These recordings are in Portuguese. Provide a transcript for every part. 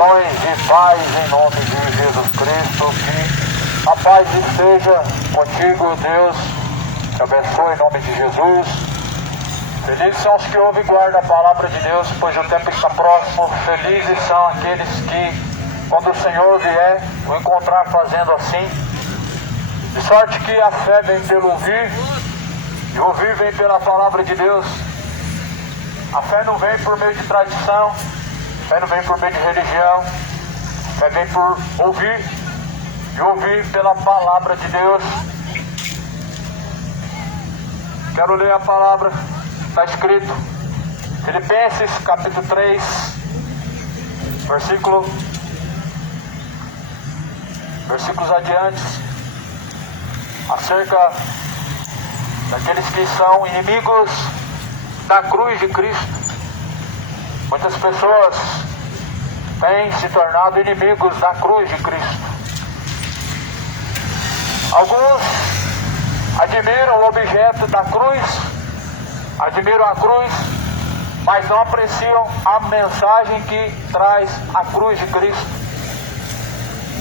Saudações de paz em nome de Jesus Cristo. Que a paz esteja contigo, Deus te abençoe em nome de Jesus. Felizes são os que ouvem e guardam a palavra de Deus, pois o tempo está próximo. Felizes são aqueles que, quando o Senhor vier, o encontrar fazendo assim. De sorte que a fé vem pelo ouvir, e o ouvir vem pela palavra de Deus. A fé não vem por meio de tradição, a fé não vem por meio de religião, a fé vem por ouvir, e ouvir pela palavra de Deus. Quero ler a palavra, está escrito, Filipenses capítulo 3, versículos adiante, acerca daqueles que são inimigos da cruz de Cristo. Muitas pessoas têm se tornado inimigos da cruz de Cristo. Alguns admiram o objeto da cruz, admiram a cruz, mas não apreciam a mensagem que traz a cruz de Cristo.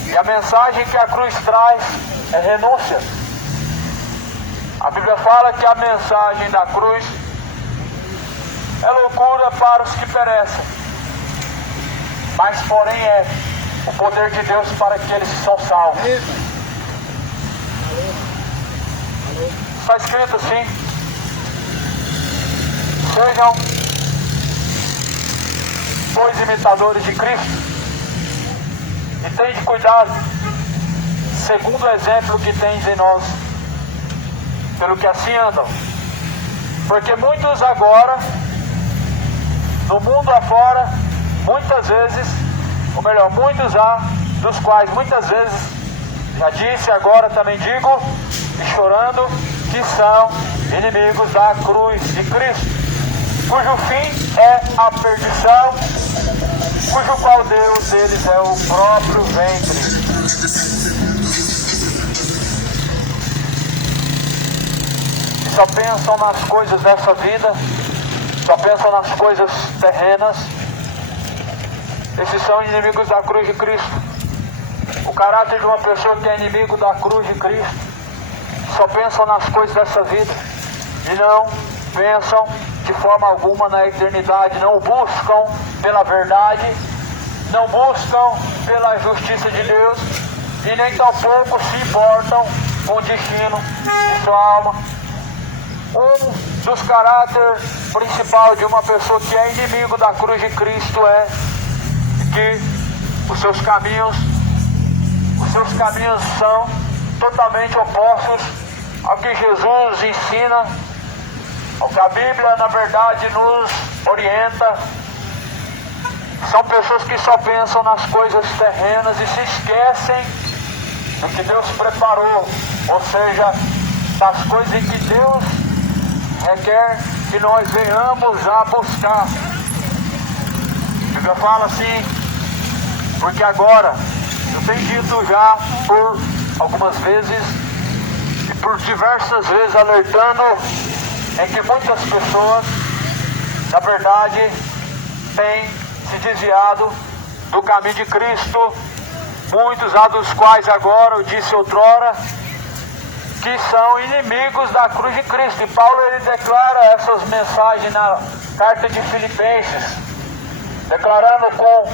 E a mensagem que a cruz traz é renúncia. A Bíblia fala que a mensagem da cruz é loucura para os que perecem, mas porém é o poder de Deus para aqueles que são salvos. Está escrito assim: sejam, pois, imitadores de Cristo, e tende cuidado, segundo o exemplo que tens em nós, pelo que assim andam. Porque muitos agora, no mundo afora, muitas vezes, ou melhor, muitos há, dos quais muitas vezes, já disse, agora também digo, e chorando, que são inimigos da cruz de Cristo, cujo fim é a perdição, cujo qual Deus deles é o próprio ventre. E só pensam nas coisas dessa vida, só pensam nas coisas terrenas. Esses são inimigos da cruz de Cristo. O caráter de uma pessoa que é inimigo da cruz de Cristo só pensam nas coisas dessa vida e não pensam de forma alguma na eternidade. Não buscam pela verdade, não buscam pela justiça de Deus e nem tampouco se importam com o destino de sua alma. Um dos caráteres principais de uma pessoa que é inimigo da cruz de Cristo é que os seus caminhos são totalmente opostos ao que Jesus ensina, ao que a Bíblia na verdade nos orienta. São pessoas que só pensam nas coisas terrenas e se esquecem do que Deus preparou, ou seja, das coisas em que Deus requer que nós venhamos a buscar. A Bíblia fala assim, porque agora, eu tenho dito já por algumas vezes e por diversas vezes alertando em que muitas pessoas, na verdade, têm se desviado do caminho de Cristo, muitos há dos quais agora, eu disse outrora, que são inimigos da cruz de Cristo. E Paulo ele declara essas mensagens na carta de Filipenses, declarando com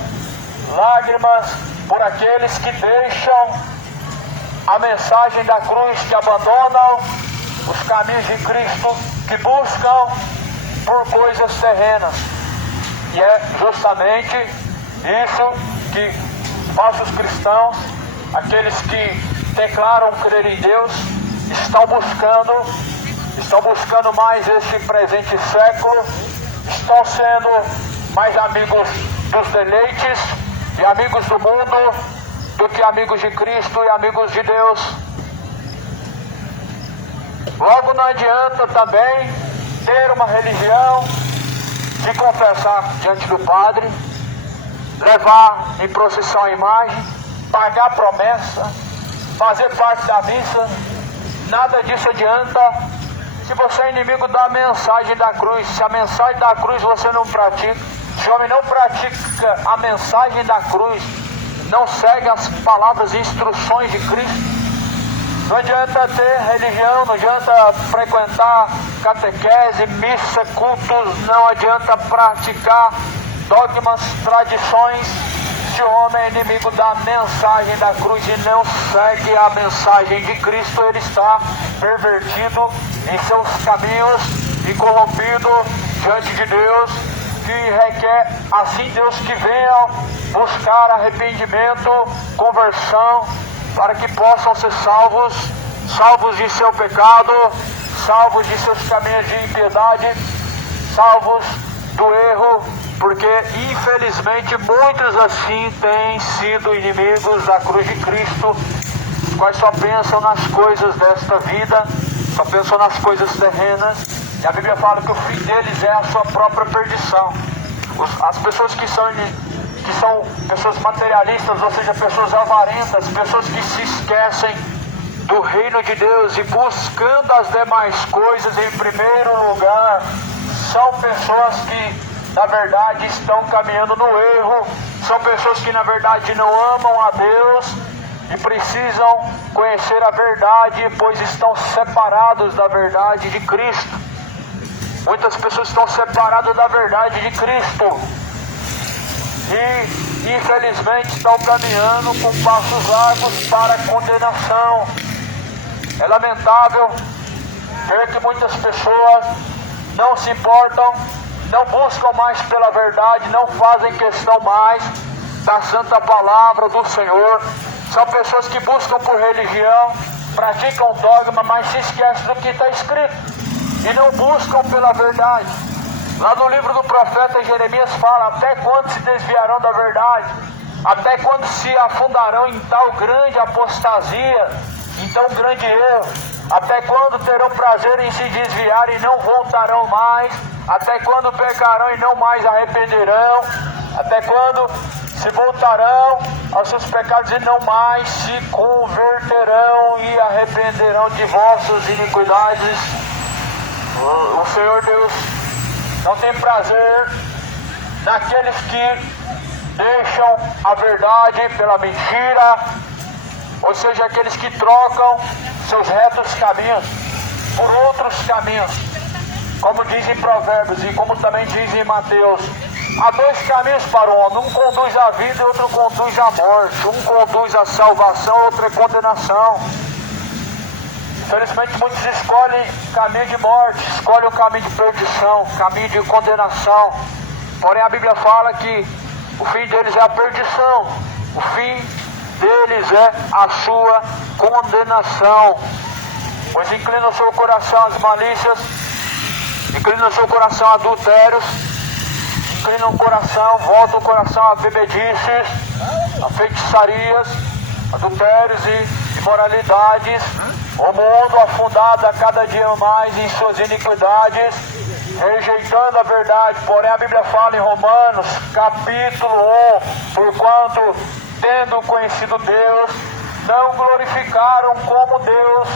lágrimas por aqueles que deixam a mensagem da cruz, que abandonam os caminhos de Cristo, que buscam por coisas terrenas. E é justamente isso que falsos cristãos, aqueles que declaram crer em Deus, estão buscando mais este presente século, estão sendo mais amigos dos deleites e amigos do mundo do que amigos de Cristo e amigos de Deus. Logo não adianta também ter uma religião, se confessar diante do padre, levar em procissão a imagem, pagar promessa, fazer parte da missa. Nada disso adianta se você é inimigo da mensagem da cruz. Se a mensagem da cruz você não pratica, Se o homem não pratica a mensagem da cruz, não segue as palavras e instruções de Cristo, não adianta ter religião, não adianta frequentar catequese, missa, cultos, não adianta praticar dogmas, tradições, se o homem é inimigo da mensagem da cruz e não segue a mensagem de Cristo, ele está pervertido em seus caminhos e corrompido diante de Deus, que requer assim Deus que venha buscar arrependimento, conversão, para que possam ser salvos de seu pecado, salvos de seus caminhos de impiedade, salvos do erro, porque infelizmente muitos assim têm sido inimigos da cruz de Cristo, os quais só pensam nas coisas desta vida, só pensam nas coisas terrenas, e a Bíblia fala que o fim deles é a sua própria perdição. As pessoas que são pessoas materialistas, ou seja, pessoas avarentas, pessoas que se esquecem do reino de Deus e buscando as demais coisas em primeiro lugar, são pessoas que na verdade estão caminhando no erro, são pessoas que na verdade não amam a Deus e precisam conhecer a verdade, pois estão separados da verdade de Cristo. Muitas pessoas estão separadas da verdade de Cristo e infelizmente estão caminhando com passos largos para a condenação. É lamentável ver que muitas pessoas não se importam, não buscam mais pela verdade, não fazem questão mais da santa palavra do Senhor. São pessoas que buscam por religião, praticam dogma, mas se esquecem do que está escrito e não buscam pela verdade. Lá no livro do profeta Jeremias fala: até quando se desviarão da verdade? Até quando se afundarão em tal grande apostasia, em tão grande erro? Até quando terão prazer em se desviar e não voltarão mais? Até quando pecarão e não mais arrependerão? Até quando se voltarão aos seus pecados e não mais se converterão e arrependerão de vossas iniquidades? O Senhor Deus não tem prazer naqueles que deixam a verdade pela mentira, ou seja, aqueles que trocam seus retos caminhos por outros caminhos, como diz em Provérbios e como também diz em Mateus. Há dois caminhos para o homem: um conduz à vida e outro conduz à morte, um conduz à salvação, outro é condenação. Infelizmente muitos escolhem caminho de morte, escolhem o caminho de perdição, caminho de condenação. Porém a Bíblia fala que o fim deles é a perdição, o fim deles é a sua condenação. Pois inclina o seu coração às malícias, inclina o seu coração a adultérios, inclina o coração, volta o coração a bebedices, a feitiçarias, adultérios e imoralidades. O mundo afundado a cada dia mais em suas iniquidades, rejeitando a verdade. Porém a Bíblia fala em Romanos capítulo 1: porquanto, tendo conhecido Deus, não glorificaram como Deus,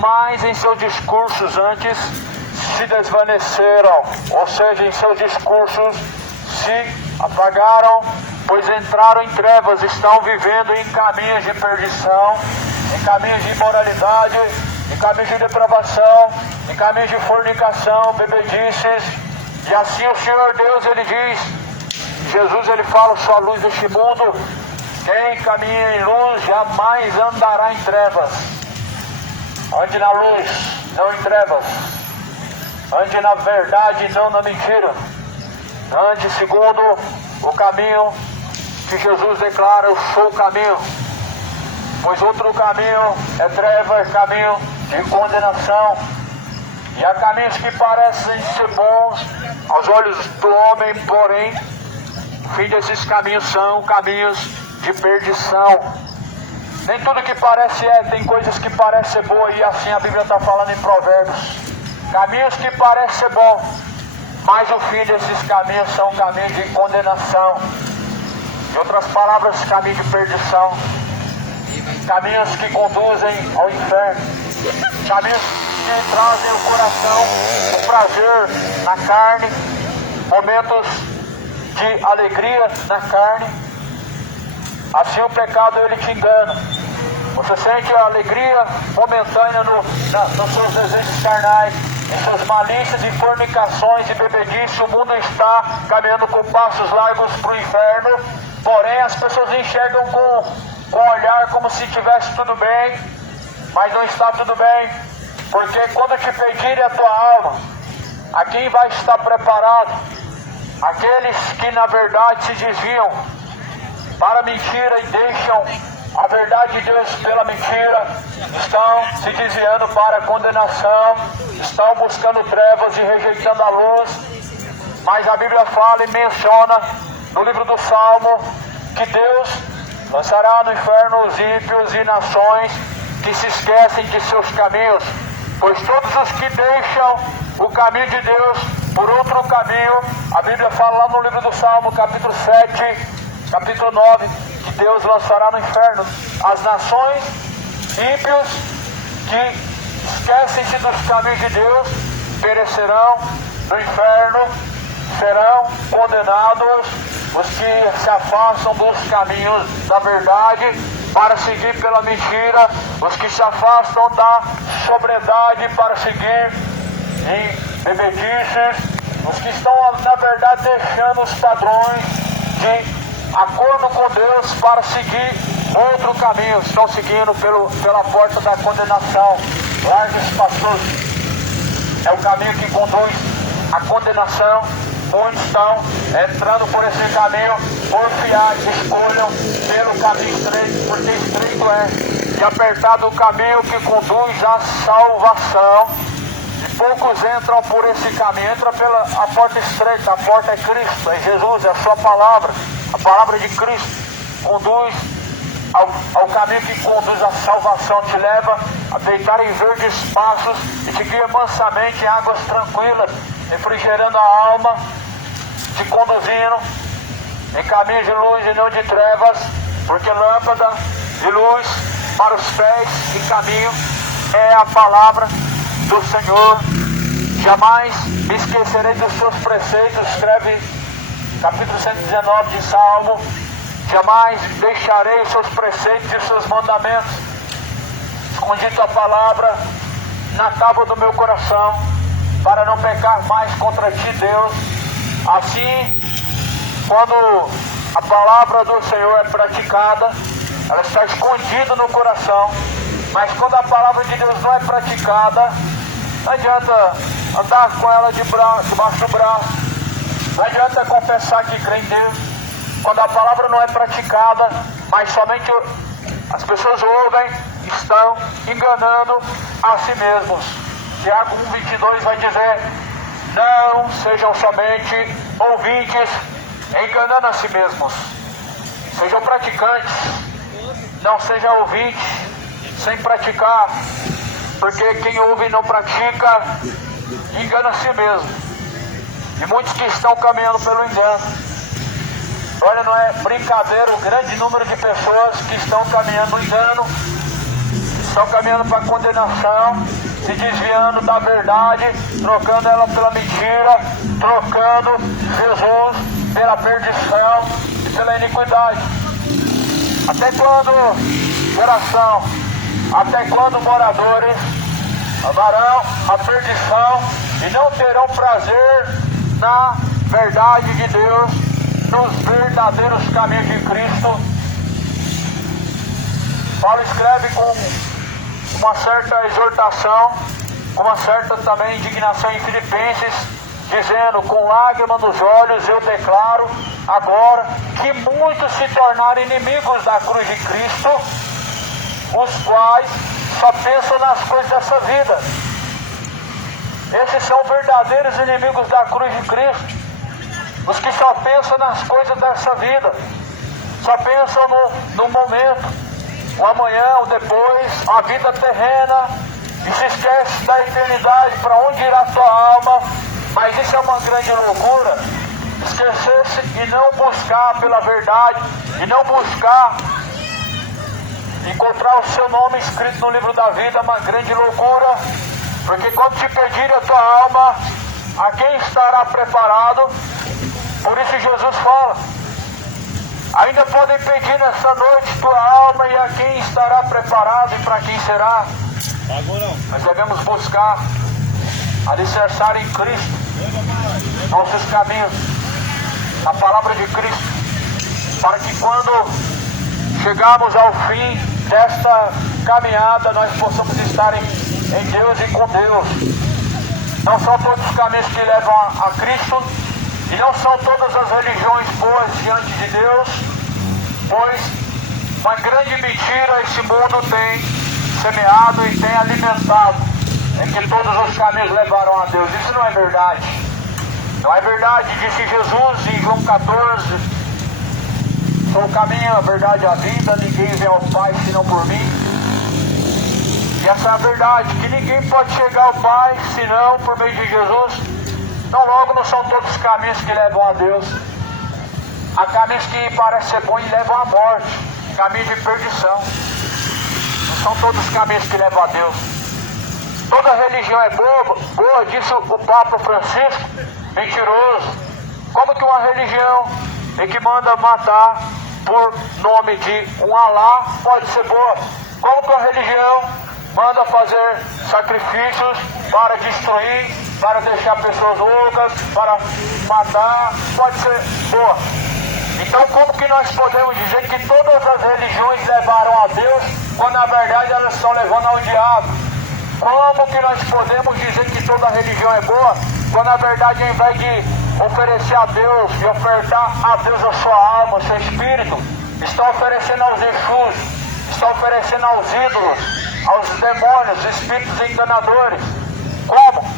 mas em seus discursos antes se desvaneceram, ou seja, em seus discursos se apagaram, pois entraram em trevas, estão vivendo em caminhos de perdição, em caminhos de imoralidade, em caminhos de depravação, em caminhos de fornicação, bebedices. E assim o Senhor Deus, ele diz, Jesus ele fala: sua luz deste mundo, quem caminha em luz jamais andará em trevas. Ande na luz, não em trevas. Ande na verdade, não na mentira. Ande segundo o caminho que Jesus declara: eu sou o caminho. Pois outro caminho é treva, é caminho de condenação. E há caminhos que parecem ser bons aos olhos do homem, porém o fim desses caminhos são caminhos de perdição. Nem tudo que parece tem coisas que parecem ser boas, e assim a Bíblia está falando em Provérbios. Caminhos que parecem ser bons, mas o fim desses caminhos são caminhos de condenação. Em outras palavras, caminho de perdição. Caminhos que conduzem ao inferno. Caminhos que trazem o coração o prazer na carne. Momentos de alegria na carne, assim o pecado ele te engana. Você sente a alegria momentânea nos seus desejos carnais, em suas malícias e fornicações e bebedice. O mundo está caminhando com passos largos para o inferno, porém as pessoas enxergam com o olhar como se tivesse tudo bem, mas não está tudo bem, porque quando te pedirem a tua alma, a quem vai estar preparado? Aqueles que na verdade se desviam para a mentira e deixam a verdade de Deus pela mentira, estão se desviando para a condenação, estão buscando trevas e rejeitando a luz. Mas a Bíblia fala e menciona no livro do Salmo que Deus lançará no inferno os ímpios e nações que se esquecem de seus caminhos, pois todos os que deixam o caminho de Deus por outro caminho, a Bíblia fala lá no livro do Salmo, capítulo 7, capítulo 9, que Deus lançará no inferno as nações ímpios que esquecem-se dos caminhos de Deus, perecerão no inferno, serão condenados os que se afastam dos caminhos da verdade para seguir pela mentira, os que se afastam da sobriedade para seguir em bebedices, os que estão na verdade deixando os padrões de acordo com Deus para seguir outro caminho, estão seguindo pela porta da condenação. Larga espaçoso é o caminho que conduz à condenação. Muitos estão entrando por esse caminho, porfiados, escolham pelo caminho estreito, porque estreito é e apertado o caminho que conduz à salvação. E poucos entram por esse caminho, entra pela a porta estreita. A porta é Cristo, é Jesus, é a sua palavra. A palavra de Cristo conduz ao caminho que conduz à salvação, te leva a deitar em verdes passos e te guia mansamente em águas tranquilas, refrigerando a alma, te conduzindo em caminho de luz e não de trevas, porque lâmpada de luz para os pés e caminho é a palavra do Senhor. Jamais me esquecerei dos seus preceitos, escreve capítulo 119 de Salmo. Jamais deixarei os seus preceitos e os seus mandamentos. Escondi tua palavra na tábua do meu coração, para não pecar mais contra ti, Deus. Assim, quando a palavra do Senhor é praticada, ela está escondida no coração. Mas quando a palavra de Deus não é praticada, não adianta andar com ela debaixo do braço, não adianta confessar que crê em Deus. Quando a palavra não é praticada, mas somente as pessoas ouvem, estão enganando a si mesmos. Tiago 1,22 vai dizer: não sejam somente ouvintes, enganando a si mesmos. Sejam praticantes, não sejam ouvintes sem praticar, porque quem ouve e não pratica, engana a si mesmo. E muitos que estão caminhando pelo engano. Olha, não é brincadeira o grande número de pessoas que estão caminhando no engano, estão caminhando para a condenação, se desviando da verdade, trocando ela pela mentira, trocando Jesus pela perdição e pela iniquidade. Até quando, geração, até quando moradores amarão a perdição e não terão prazer na verdade de Deus, nos verdadeiros caminhos de Cristo? Paulo escreve com uma certa exortação, com uma certa também indignação em Filipenses, dizendo: com lágrimas nos olhos eu declaro agora que muitos se tornaram inimigos da cruz de Cristo, os quais só pensam nas coisas dessa vida. Esses são verdadeiros inimigos da cruz de Cristo. Os que só pensam nas coisas dessa vida, só pensam no momento, o amanhã, o depois, a vida terrena, e se esquece da eternidade, para onde irá tua alma. Mas isso é uma grande loucura, esquecer-se e não buscar pela verdade, e não buscar encontrar o seu nome escrito no livro da vida. É uma grande loucura, porque quando te pedirem a tua alma, a quem estará preparado? Por isso Jesus fala: ainda podem pedir nessa noite tua alma, e a quem estará preparado e para quem será. Nós devemos buscar alicerçar em Cristo nossos caminhos, a palavra de Cristo, para que quando chegarmos ao fim desta caminhada, nós possamos estar em Deus e com Deus. Não são todos os caminhos que levam a Cristo, e não são todas as religiões boas diante de Deus, pois uma grande mentira esse mundo tem semeado e tem alimentado, em que todos os caminhos levaram a Deus. Isso não é verdade. Não é verdade, disse Jesus em João 14: sou o caminho, a verdade e a vida, ninguém vem ao Pai senão por mim. E essa é a verdade, que ninguém pode chegar ao Pai senão por meio de Jesus. Então logo não são todos os caminhos que levam a Deus. Há caminhos que parecem ser bons e levam à morte, caminhos de perdição. Não são todos os caminhos que levam a Deus. Toda religião é boa, disse o Papa Francisco, mentiroso. Como que uma religião em que manda matar por nome de um Alá pode ser boa? Como que uma religião manda fazer sacrifícios para destruir, para deixar pessoas loucas, para matar, pode ser boa? Então como que nós podemos dizer que todas as religiões levaram a Deus, quando na verdade elas estão levando ao diabo? Como que nós podemos dizer que toda religião é boa, quando na verdade ao invés de oferecer a Deus e ofertar a Deus a sua alma, o seu espírito, estão oferecendo aos Exus, estão oferecendo aos ídolos, aos demônios, espíritos enganadores? Como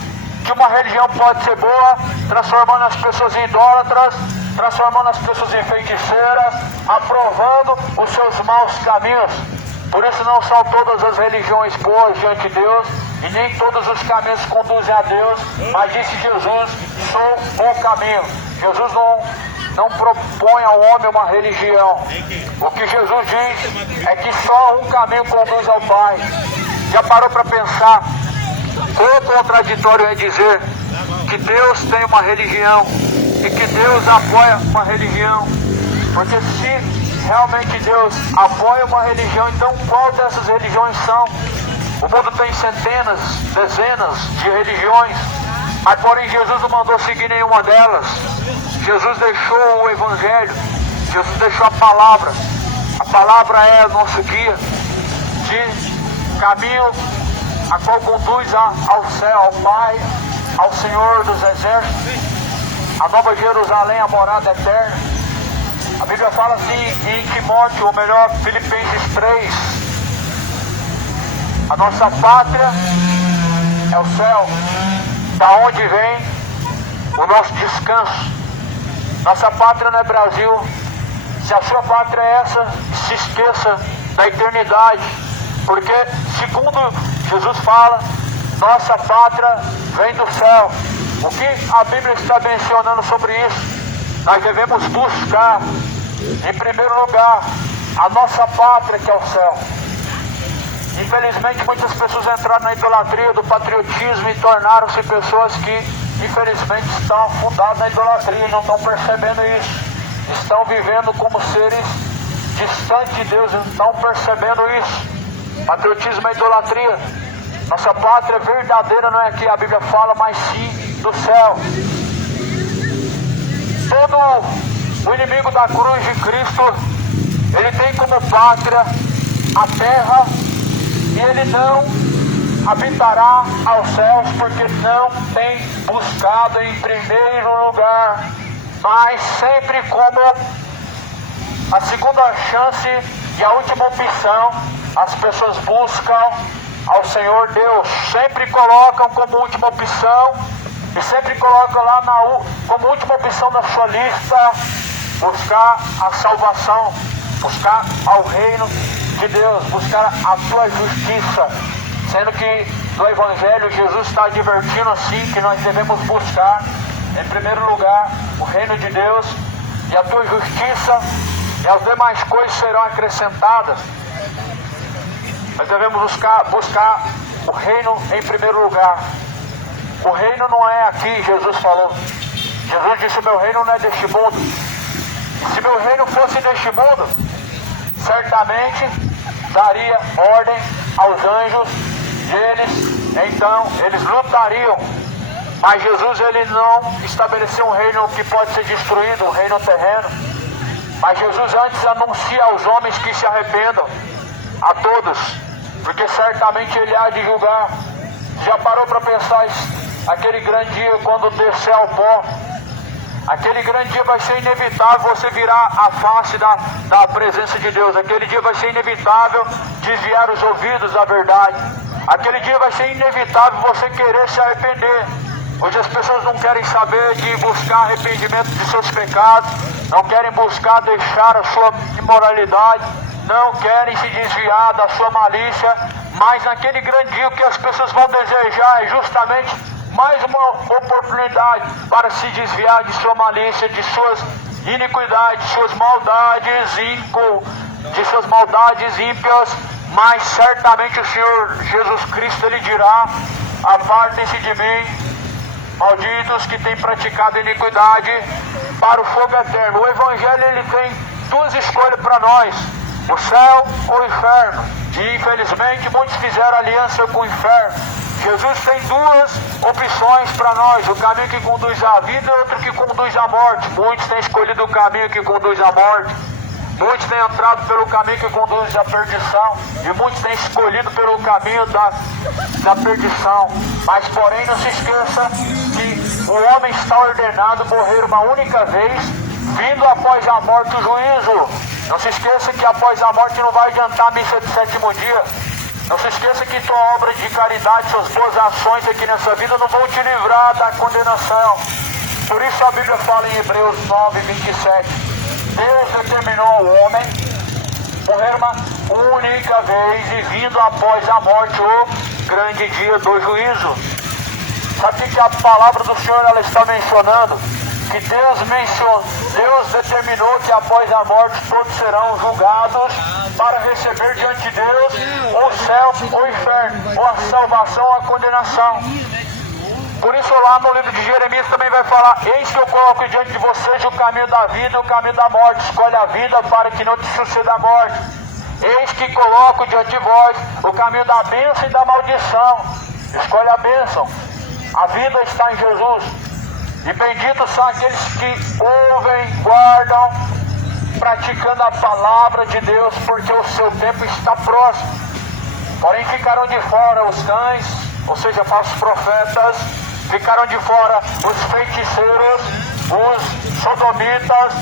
que uma religião pode ser boa, transformando as pessoas em idólatras, transformando as pessoas em feiticeiras, aprovando os seus maus caminhos? Por isso não são todas as religiões boas diante de Deus, e nem todos os caminhos conduzem a Deus, mas disse Jesus: sou o caminho. Jesus não propõe ao homem uma religião. O que Jesus diz é que só um caminho conduz ao Pai. Já parou para pensar quão contraditório é dizer que Deus tem uma religião e que Deus apoia uma religião? Porque se realmente Deus apoia uma religião, então qual dessas religiões são? O mundo tem centenas, dezenas de religiões, mas porém Jesus não mandou seguir nenhuma delas. Jesus deixou o Evangelho, Jesus deixou a palavra. A palavra é o nosso guia de caminho, a qual conduz ao céu, ao Pai, ao Senhor dos Exércitos, a Nova Jerusalém, a morada eterna. A Bíblia fala assim em Timóteo, ou melhor, Filipenses 3: a nossa pátria é o céu, da onde vem o nosso descanso. Nossa pátria não é Brasil. Se a sua pátria é essa, se esqueça da eternidade, porque segundo Jesus fala, nossa pátria vem do céu. O que a Bíblia está mencionando sobre isso? Nós devemos buscar, em primeiro lugar, a nossa pátria, que é o céu. Infelizmente, muitas pessoas entraram na idolatria do patriotismo e tornaram-se pessoas que, infelizmente, estão afundadas na idolatria e não estão percebendo isso. Estão vivendo como seres distantes de Deus e não estão percebendo isso. Patriotismo é idolatria. Nossa pátria verdadeira não é aqui a Bíblia fala, mas sim do céu. Todo o inimigo da cruz de Cristo, ele tem como pátria a terra, e ele não habitará aos céus, porque não tem buscado em primeiro lugar, mas sempre como a segunda chance e a última opção. As pessoas buscam ao Senhor Deus, sempre colocam como última opção, e sempre colocam lá como última opção na sua lista, buscar a salvação, buscar ao reino de Deus, buscar a sua justiça, sendo que no Evangelho Jesus está advertindo assim que nós devemos buscar em primeiro lugar o reino de Deus e a tua justiça, e as demais coisas serão acrescentadas. Nós devemos buscar o reino em primeiro lugar. O reino não é aqui, Jesus falou. Jesus disse: meu reino não é deste mundo. E se meu reino fosse deste mundo, certamente daria ordem aos anjos deles, então eles lutariam. Mas Jesus, ele não estabeleceu um reino que pode ser destruído, um reino terreno. Mas Jesus antes anuncia aos homens que se arrependam, a todos, porque certamente ele há de julgar. Já parou para pensar aquele grande dia quando descer ao pó? Aquele grande dia vai ser inevitável você virar a face da presença de Deus. Aquele dia vai ser inevitável desviar os ouvidos da verdade. Aquele dia vai ser inevitável você querer se arrepender. Hoje as pessoas não querem saber de buscar arrependimento de seus pecados, não querem buscar deixar a sua imoralidade, não querem se desviar da sua malícia, mas naquele grande dia o que as pessoas vão desejar é justamente mais uma oportunidade para se desviar de sua malícia, de suas iniquidades, de suas maldades ímpias. Mas certamente o Senhor Jesus Cristo, ele dirá: apartem-se de mim, malditos que têm praticado iniquidade, para o fogo eterno. O Evangelho, ele tem duas escolhas para nós: o céu ou o inferno. E infelizmente muitos fizeram aliança com o inferno. Jesus tem duas opções para nós: o caminho que conduz à vida e outro que conduz à morte. Muitos têm escolhido o caminho que conduz à morte, muitos têm entrado pelo caminho que conduz à perdição, e muitos têm escolhido pelo caminho da perdição. Mas porém não se esqueça que o homem está ordenado a morrer uma única vez, vindo após a morte o juízo. Não se esqueça que após a morte não vai adiantar a missa de sétimo dia. Não se esqueça que tua obra de caridade, suas boas ações aqui nessa vida não vão te livrar da condenação. Por isso a Bíblia fala em Hebreus 9, 27. Deus determinou ao homem morrer uma única vez e vindo após a morte o grande dia do juízo. Sabe o que a palavra do Senhor ela está mencionando? Que Deus determinou que após a morte todos serão julgados para receber diante de Deus o céu ou o inferno, ou a salvação ou a condenação. Por isso lá no livro de Jeremias também vai falar: eis que eu coloco diante de vocês o caminho da vida e o caminho da morte. Escolhe a vida para que não te suceda a morte. Eis que coloco diante de vós o caminho da bênção e da maldição. Escolhe a bênção. A vida está em Jesus. E benditos são aqueles que ouvem, guardam, praticando a palavra de Deus, porque o seu tempo está próximo. Porém ficarão de fora os cães, ou seja, falsos profetas, ficarão de fora os feiticeiros, os sodomitas,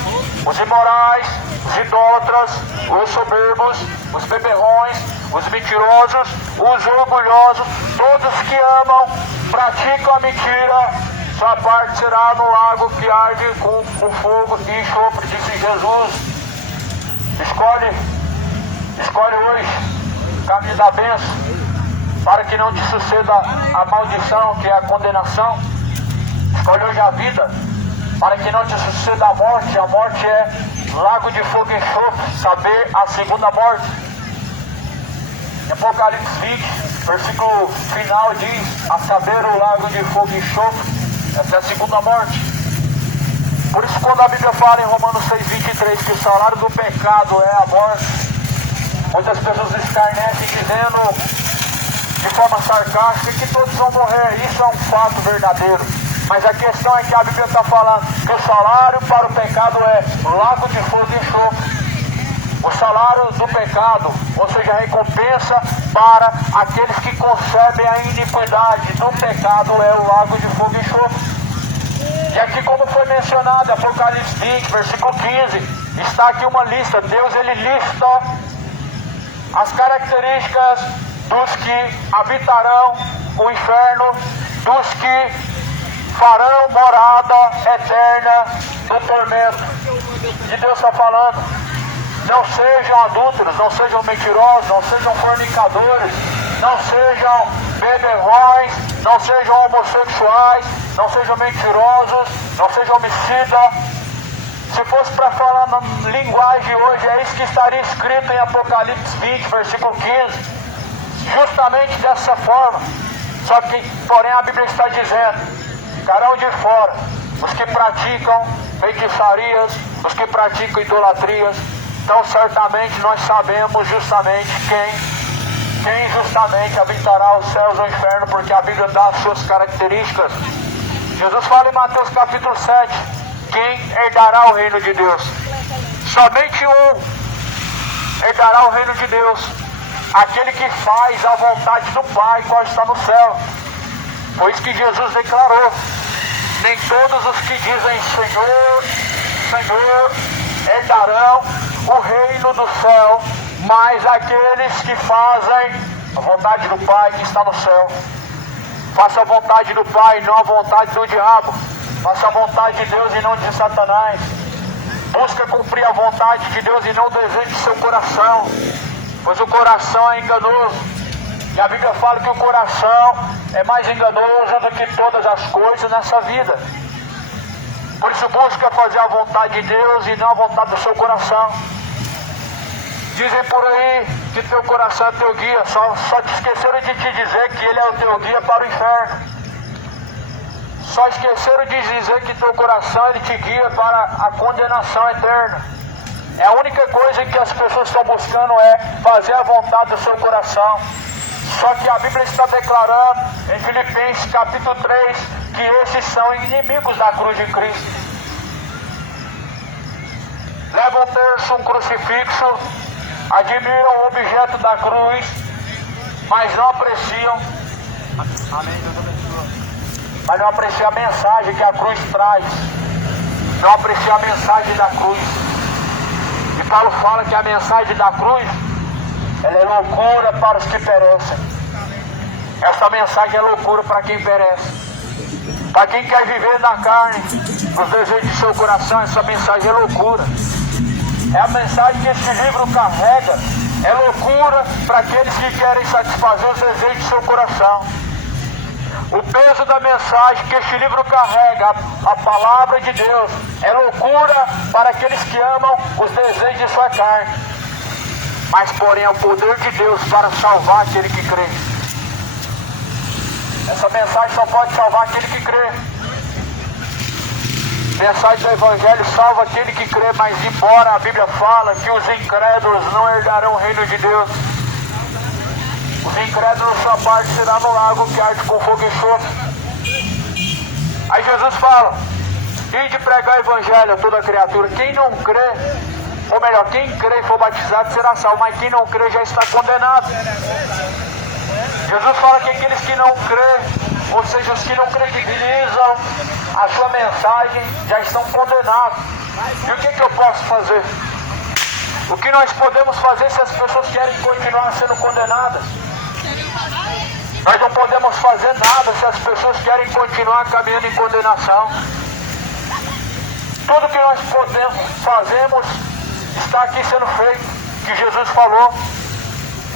os imorais, os idólatras, os soberbos, os beberrões, os mentirosos, os orgulhosos, todos que amam, praticam a mentira. Sua parte será no lago que arde com fogo e enxofre, disse Jesus. Escolhe hoje o caminho da bênção, para que não te suceda a maldição, que é a condenação. Escolhe hoje a vida, para que não te suceda a morte. A morte é lago de fogo e enxofre, saber a segunda morte. Em Apocalipse 20, versículo final diz: a saber o lago de fogo e enxofre. Essa é a segunda morte. Por isso quando a Bíblia fala em Romanos 6,23 que o salário do pecado é a morte, muitas pessoas escarnecem dizendo de forma sarcástica que todos vão morrer. Isso é um fato verdadeiro. Mas a questão é que a Bíblia está falando que o salário para o pecado é lago de fogo e enxofre. O salário do pecado, ou seja, a recompensa para aqueles que concebem a iniquidade do pecado é o lago de fogo e enxofre. E aqui, como foi mencionado, Apocalipse 20, versículo 15, está aqui uma lista. Deus, ele lista as características dos que habitarão o inferno, dos que farão morada eterna no tormento. E Deus está falando: não sejam adúlteros, não sejam mentirosos, não sejam fornicadores, não sejam beberrões, não sejam homossexuais, não sejam mentirosos, não sejam homicidas. Se fosse para falar na linguagem hoje, é isso que estaria escrito em Apocalipse 20, versículo 15. Justamente dessa forma. Só que, porém, a Bíblia está dizendo: ficarão de fora os que praticam feitiçarias, os que praticam idolatrias. Então certamente nós sabemos justamente quem justamente habitará os céus ou o inferno, porque a Bíblia dá as suas características. Jesus fala em Mateus capítulo 7, quem herdará o reino de Deus? Somente um herdará o reino de Deus, aquele que faz a vontade do Pai, qual está no céu. Foi isso que Jesus declarou. Nem todos os que dizem Senhor, Senhor, herdarão o reino do céu, mas aqueles que fazem a vontade do Pai que está no céu. Faça a vontade do Pai, não a vontade do diabo. Faça a vontade de Deus e não de Satanás. Busca cumprir a vontade de Deus e não o desejo de seu coração, pois o coração é enganoso. E a Bíblia fala que o coração é mais enganoso do que todas as coisas nessa vida. Por isso busca fazer a vontade de Deus e não a vontade do seu coração. Dizem por aí que teu coração é teu guia, só te esqueceram de te dizer que ele é o teu guia para o inferno. Só esqueceram de dizer que teu coração ele te guia para a condenação eterna. É a única coisa que as pessoas estão buscando é fazer a vontade do seu coração. Só que a Bíblia está declarando em Filipenses capítulo 3 que esses são inimigos da cruz de Cristo. Levam o terço, um crucifixo, admiram o objeto da cruz, mas não apreciam. Amém, Deus abençoe. Mas não apreciam a mensagem que a cruz traz. Não apreciam a mensagem da cruz. E Paulo fala que a mensagem da cruz ela é loucura para os que perecem. Essa mensagem é loucura para quem perece. Para quem quer viver na carne, nos desejos de seu coração, essa mensagem é loucura. É a mensagem que esse livro carrega. É loucura para aqueles que querem satisfazer os desejos de seu coração. O peso da mensagem que este livro carrega, a palavra de Deus, é loucura para aqueles que amam os desejos de sua carne. Mas porém é o poder de Deus para salvar aquele que crê. Essa mensagem só pode salvar aquele que crê. A mensagem do Evangelho salva aquele que crê, mas embora a Bíblia fala que os incrédulos não herdarão o reino de Deus, os incrédulos sua parte será no lago que arde com fogo e enxofre. Aí Jesus fala, ide pregar o Evangelho a toda criatura. Quem não crê, ou melhor, quem crê e for batizado será salvo, mas quem não crê já está condenado. Jesus fala que aqueles que não crê, ou seja, os que não credibilizam a sua mensagem, já estão condenados. E o que eu posso fazer? O que nós podemos fazer se as pessoas querem continuar sendo condenadas? Nós não podemos fazer nada se as pessoas querem continuar caminhando em condenação. Tudo que nós fazemos está aqui sendo feito, que Jesus falou.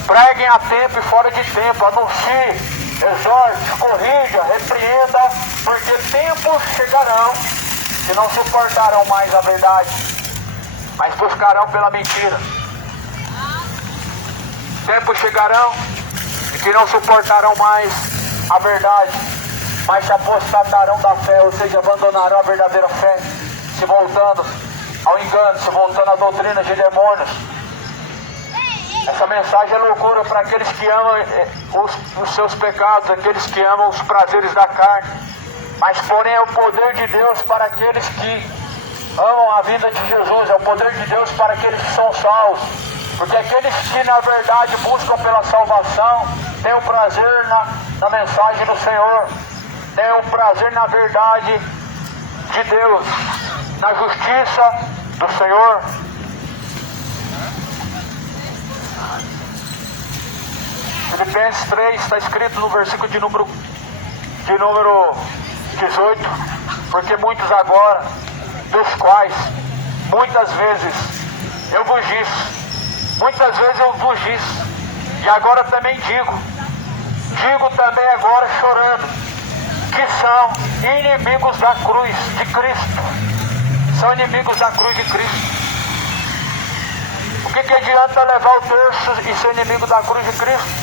Preguem a tempo e fora de tempo, anuncie, exorte, corrija, repreenda, porque tempos chegarão que não suportarão mais a verdade, mas buscarão pela mentira. Tempos chegarão e que não suportarão mais a verdade, mas se apostatarão da fé, ou seja, abandonarão a verdadeira fé, se voltando ao engano, se voltando à doutrina de demônios. Essa mensagem é loucura para aqueles que amam os seus pecados, aqueles que amam os prazeres da carne. Mas porém é o poder de Deus para aqueles que amam a vida de Jesus, é o poder de Deus para aqueles que são salvos. Porque aqueles que na verdade buscam pela salvação, têm o prazer na mensagem do Senhor, têm o prazer na verdade de Deus, na justiça do Senhor. Filipenses 3 está escrito no versículo de número 18, porque muitos agora, dos quais muitas vezes eu vos disse, e agora também digo também agora chorando, que são inimigos da cruz de Cristo. São inimigos da cruz de Cristo. O que adianta levar o terço e ser inimigo da cruz de Cristo?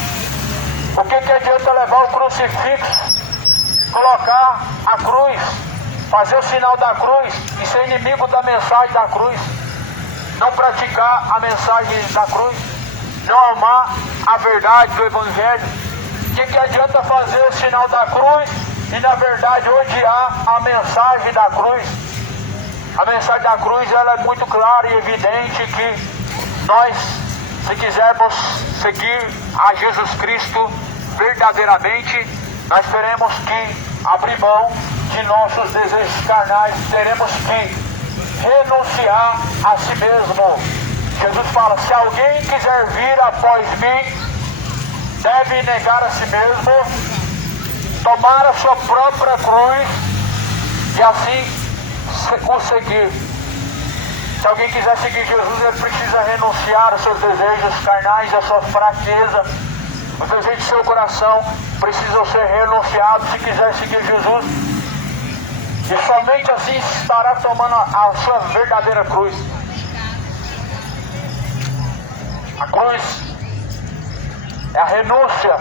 O que adianta levar o crucifixo, colocar a cruz fazer o sinal da cruz e ser inimigo da mensagem da cruz, não praticar a mensagem da cruz, não amar a verdade do Evangelho. O que adianta fazer o sinal da cruz e na verdade odiar a mensagem da cruz? A mensagem da cruz ela é muito clara e evidente que nós, se quisermos seguir a Jesus Cristo verdadeiramente, nós teremos que abrir mão de nossos desejos carnais, teremos que renunciar a si mesmo. Jesus fala, se alguém quiser vir após mim, deve negar a si mesmo, tomar a sua própria cruz e assim o seguir. Se alguém quiser seguir Jesus, ele precisa renunciar aos seus desejos carnais, à sua fraqueza. Os desejos do seu coração precisam ser renunciados se quiser seguir Jesus. E somente assim estará tomando a sua verdadeira cruz. A cruz é a renúncia.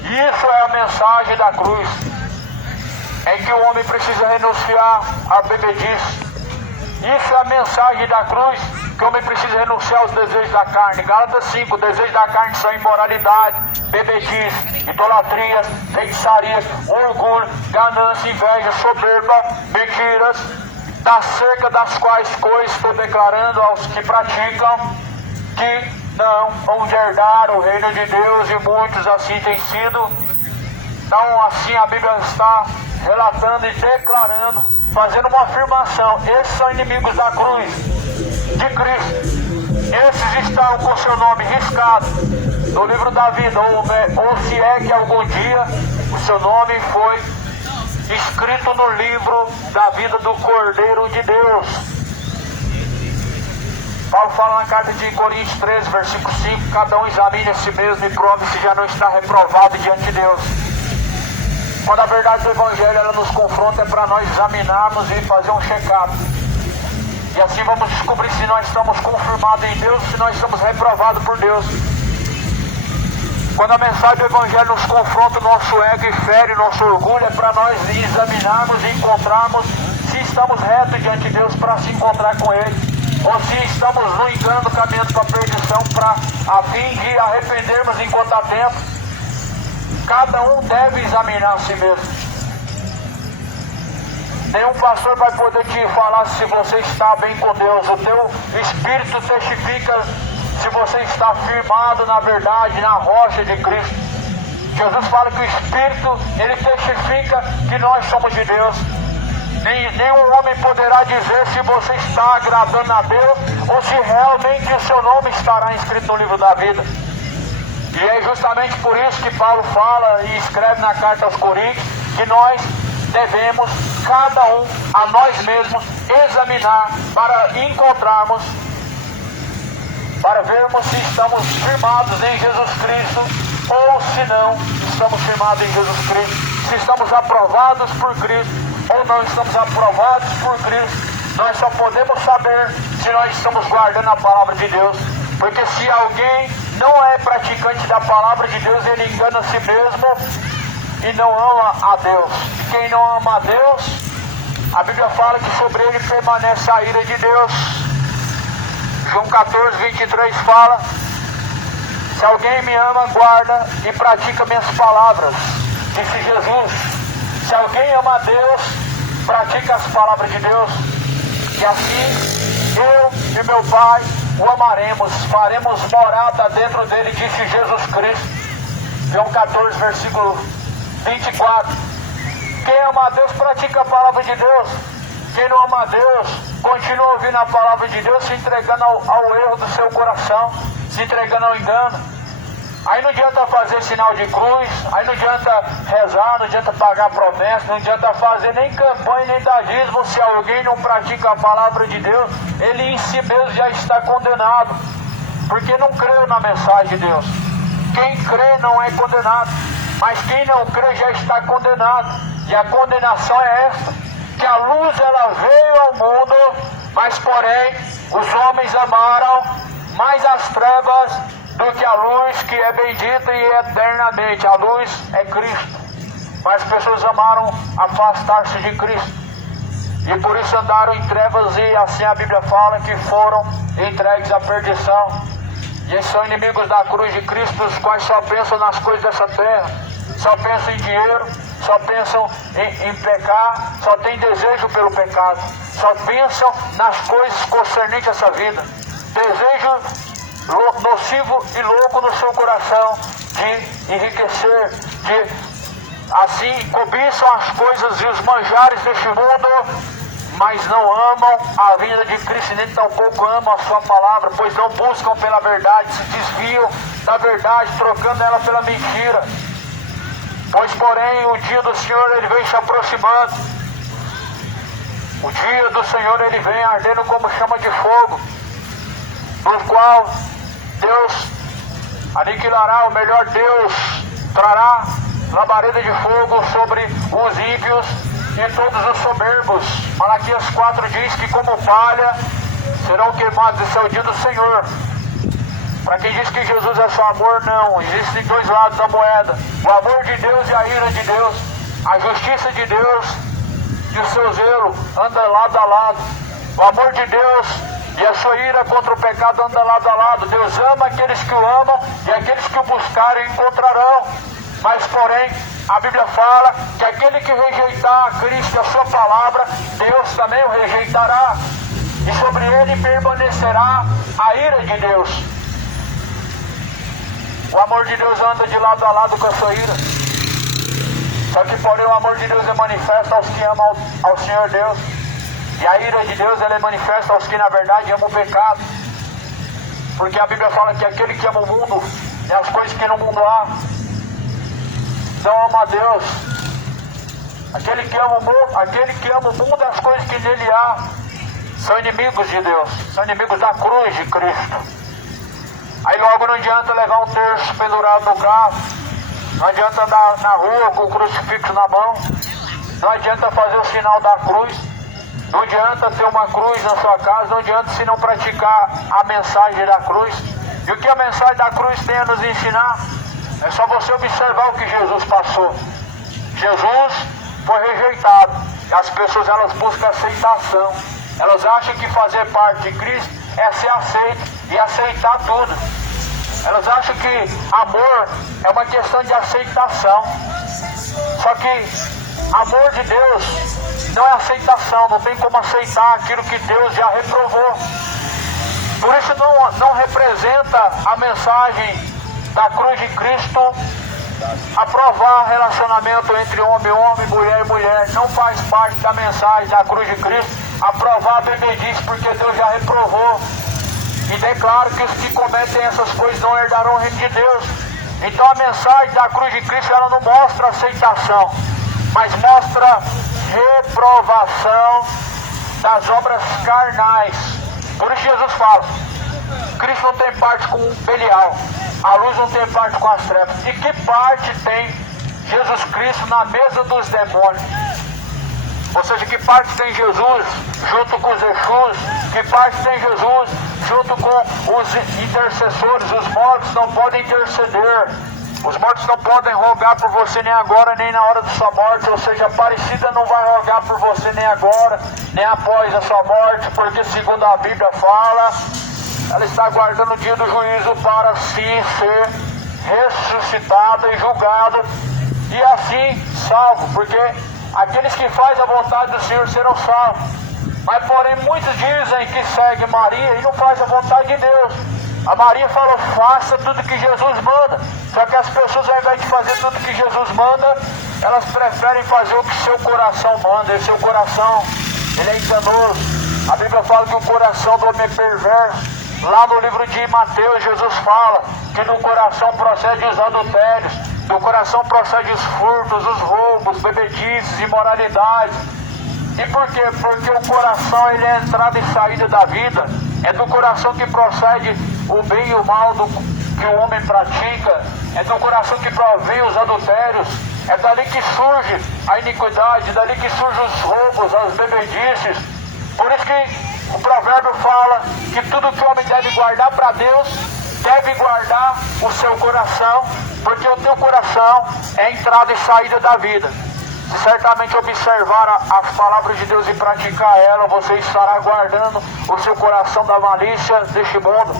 Isso é a mensagem da cruz. Em que o homem precisa renunciar à bebedice. Isso é a mensagem da cruz, que o homem precisa renunciar aos desejos da carne. Gálatas 5, desejos da carne são imoralidade, bebedice, idolatrias, feitiçarias, orgulho, ganância, inveja, soberba, mentiras, acerca das quais coisas estou declarando aos que praticam, que não vão herdar o reino de Deus, e muitos assim têm sido. Então assim a Bíblia está relatando e declarando, fazendo uma afirmação: esses são inimigos da cruz de Cristo. Esses estão com seu nome riscado no livro da vida, ou se é que algum dia o seu nome foi escrito no livro da vida do Cordeiro de Deus. Paulo fala na carta de Coríntios 13, versículo 5, cada um examine a si mesmo e prove se já não está reprovado diante de Deus. Quando a verdade do Evangelho ela nos confronta, é para nós examinarmos e fazer um check-up. E assim vamos descobrir se nós estamos confirmados em Deus, se nós estamos reprovados por Deus. Quando a mensagem do Evangelho nos confronta o nosso ego e fere o nosso orgulho, é para nós examinarmos e encontrarmos se estamos retos diante de Deus para se encontrar com Ele, ou se estamos no engano, caminhando para a perdição, a fim de arrependermos enquanto há tempo. Cada um deve examinar a si mesmo. Nenhum pastor vai poder te falar se você está bem com Deus. O teu espírito testifica se você está firmado na verdade, na rocha de Cristo. Jesus fala que o Espírito, ele testifica que nós somos de Deus. Nenhum homem poderá dizer se você está agradando a Deus ou se realmente o seu nome estará inscrito no livro da vida. E é justamente por isso que Paulo fala e escreve na carta aos Coríntios que nós devemos, cada um, a nós mesmos, examinar para encontrarmos, para vermos se estamos firmados em Jesus Cristo ou se não estamos firmados em Jesus Cristo, se estamos aprovados por Cristo ou não estamos aprovados por Cristo. Nós só podemos saber se nós estamos guardando a palavra de Deus, porque se alguém não é praticante da palavra de Deus, ele engana a si mesmo e não ama a Deus. E quem não ama a Deus, a Bíblia fala que sobre ele permanece a ira de Deus. João 14, 23 fala: se alguém me ama, guarda e pratica minhas palavras. Disse Jesus: se alguém ama a Deus, pratica as palavras de Deus, e assim eu e meu Pai o amaremos, faremos morada dentro dele, disse Jesus Cristo. João 14, versículo 24. Quem ama a Deus pratica a palavra de Deus. Quem não ama a Deus continua ouvindo a palavra de Deus, se entregando ao erro do seu coração, se entregando ao engano. Aí não adianta fazer sinal de cruz, aí não adianta rezar, não adianta pagar promessa, não adianta fazer nem campanha, nem dar dízimo. Se alguém não pratica a palavra de Deus, ele em si mesmo já está condenado, porque não creu na mensagem de Deus. Quem crê não é condenado, mas quem não crê já está condenado. E a condenação é esta, que a luz ela veio ao mundo, mas porém os homens amaram mais as trevas do que a luz, que é bendita e eternamente. A luz é Cristo, mas as pessoas amaram afastar-se de Cristo. e por isso andaram em trevas, e assim a Bíblia fala que foram entregues à perdição. E eles são inimigos da cruz de Cristo, os quais só pensam nas coisas dessa terra, só pensam em dinheiro, só pensam em pecar, só têm desejo pelo pecado, só pensam nas coisas concernentes a essa vida. Desejo nocivo e louco no seu coração de enriquecer, assim cobiçam as coisas e os manjares deste mundo, mas não amam a vinda de Cristo, nem tampouco amam a sua palavra, pois não buscam pela verdade, se desviam da verdade, trocando ela pela mentira. Pois, porém, o dia do Senhor, ele vem se aproximando. O dia do Senhor, ele vem ardendo como chama de fogo, no qual Deus aniquilará, o melhor Deus trará labareda de fogo sobre os ímpios e todos os soberbos. Malaquias 4 diz que como palha serão queimados. Esse é o dia do Senhor. Para quem diz que Jesus é só amor, não. Existem dois lados da moeda: o amor de Deus e a ira de Deus. A justiça de Deus e o seu zelo andam lado a lado. O amor de Deus e a sua ira contra o pecado andam lado a lado. Deus ama aqueles que o amam, e aqueles que o buscarem encontrarão. Mas, porém, a Bíblia fala que aquele que rejeitar a Cristo e a sua palavra, Deus também o rejeitará, e sobre ele permanecerá a ira de Deus. O amor de Deus anda de lado a lado com a sua ira. Só que, porém, o amor de Deus é manifesto aos que amam ao Senhor Deus, e a ira de Deus ela é manifesta aos que na verdade amam o pecado. Porque a Bíblia fala que aquele que ama o mundo e as coisas que no mundo há não ama a Deus. Aquele que ama o mundo e as coisas que nele há são inimigos de Deus, são inimigos da cruz de Cristo. Aí logo não adianta levar um terço pendurado no carro, não adianta andar na rua com o crucifixo na mão, não adianta fazer o sinal da cruz, não adianta ter uma cruz na sua casa, não adianta se não praticar a mensagem da cruz. E o que a mensagem da cruz tem a nos ensinar? É só você observar o que Jesus passou. Jesus foi rejeitado. E as pessoas elas buscam aceitação. Elas acham que fazer parte de Cristo é ser aceito e aceitar tudo. Elas acham que amor é uma questão de aceitação. Só que amor de Deus não é aceitação. Não tem como aceitar aquilo que Deus já reprovou. Por isso não representa a mensagem da cruz de Cristo aprovar relacionamento entre homem e homem, mulher e mulher. Não faz parte da mensagem da cruz de Cristo aprovar a bebedice, porque Deus já reprovou e declara que os que cometem essas coisas não herdarão o reino de Deus. Então a mensagem da cruz de Cristo ela não mostra aceitação, mas mostra reprovação das obras carnais. Por isso Jesus fala: Cristo não tem parte com Belial, a luz não tem parte com as trevas. E que parte tem Jesus Cristo na mesa dos demônios? Ou seja, que parte tem Jesus junto com os Exus? Que parte tem Jesus junto com os intercessores? Os mortos não podem interceder. Os mortos não podem rogar por você nem agora, nem na hora da sua morte. Ou seja, a Aparecida não vai rogar por você nem agora, nem após a sua morte, porque segundo a Bíblia fala, ela está aguardando o dia do juízo para sim ser ressuscitada e julgada, e assim salvo, porque aqueles que fazem a vontade do Senhor serão salvos. Mas porém muitos dizem que seguem Maria e não fazem a vontade de Deus. A Maria falou: faça tudo que Jesus manda. Só que as pessoas, ao invés de fazer tudo que Jesus manda, elas preferem fazer o que seu coração manda. E seu coração, ele é enganoso. A Bíblia fala que o coração do homem é perverso. Lá no livro de Mateus, Jesus fala que do coração procede os adultérios, do coração procede os furtos, os roubos, bebedices, imoralidades. E por quê? Porque o coração ele é a entrada e saída da vida. É do coração que procede o bem e o mal que o homem pratica. É do coração que provém os adultérios. É dali que surge a iniquidade, dali que surgem os roubos, as bebedices. Por isso que o provérbio fala que tudo que o homem deve guardar para Deus, deve guardar o seu coração, porque o teu coração é a entrada e saída da vida. se certamente observar as palavras de Deus e praticar ela, você estará guardando o seu coração da malícia deste mundo,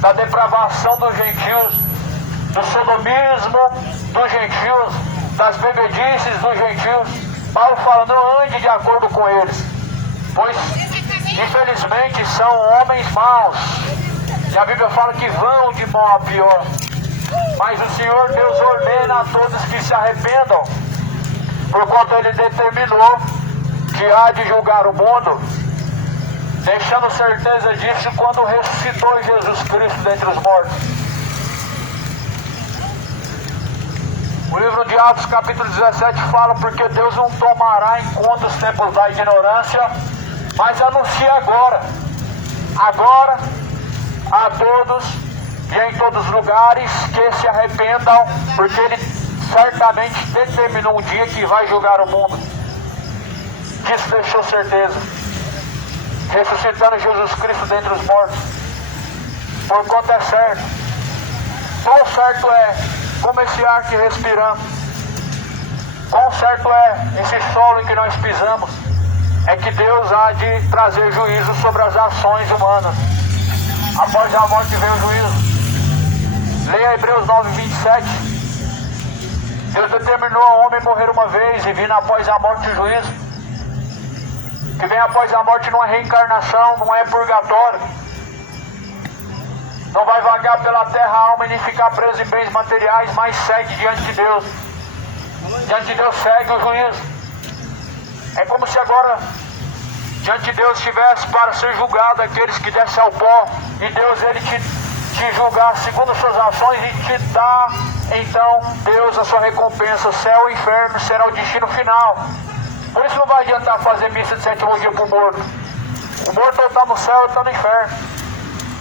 da depravação dos gentios, do sodomismo dos gentios, das bebedices dos gentios. Paulo fala, não ande de acordo com eles, pois infelizmente são homens maus. E a Bíblia fala que vão de mal a pior. Mas o Senhor Deus ordena a todos que se arrependam, porquanto Ele determinou que há de julgar o mundo, deixando certeza disso quando ressuscitou Jesus Cristo dentre os mortos. O livro de Atos, capítulo 17, fala, porque Deus não tomará em conta os tempos da ignorância, mas anuncia agora a todos e em todos os lugares que se arrependam, porque Ele certamente determinou um dia que vai julgar o mundo. Disso deixou certeza, ressuscitando Jesus Cristo dentre os mortos, porquanto é certo. Quão certo é como esse ar que respiramos, quão certo é esse solo em que nós pisamos, é que Deus há de trazer juízo sobre as ações humanas. Após a morte vem o juízo. Leia Hebreus 9:27. Deus determinou ao homem morrer uma vez e vindo após a morte o juízo. Que vem após a morte não é reencarnação, não é purgatório. Não vai vagar pela terra a alma e nem ficar preso em bens materiais, mas segue diante de Deus. Diante de Deus segue o juízo. É como se agora diante de Deus estivesse para ser julgado aqueles que descem ao pó, e Deus Ele te julgar segundo suas ações e te dá então Deus a sua recompensa. Céu e inferno será o destino final. Por isso não vai adiantar fazer missa de sétimo dia para o morto. O morto está no céu ou está no inferno.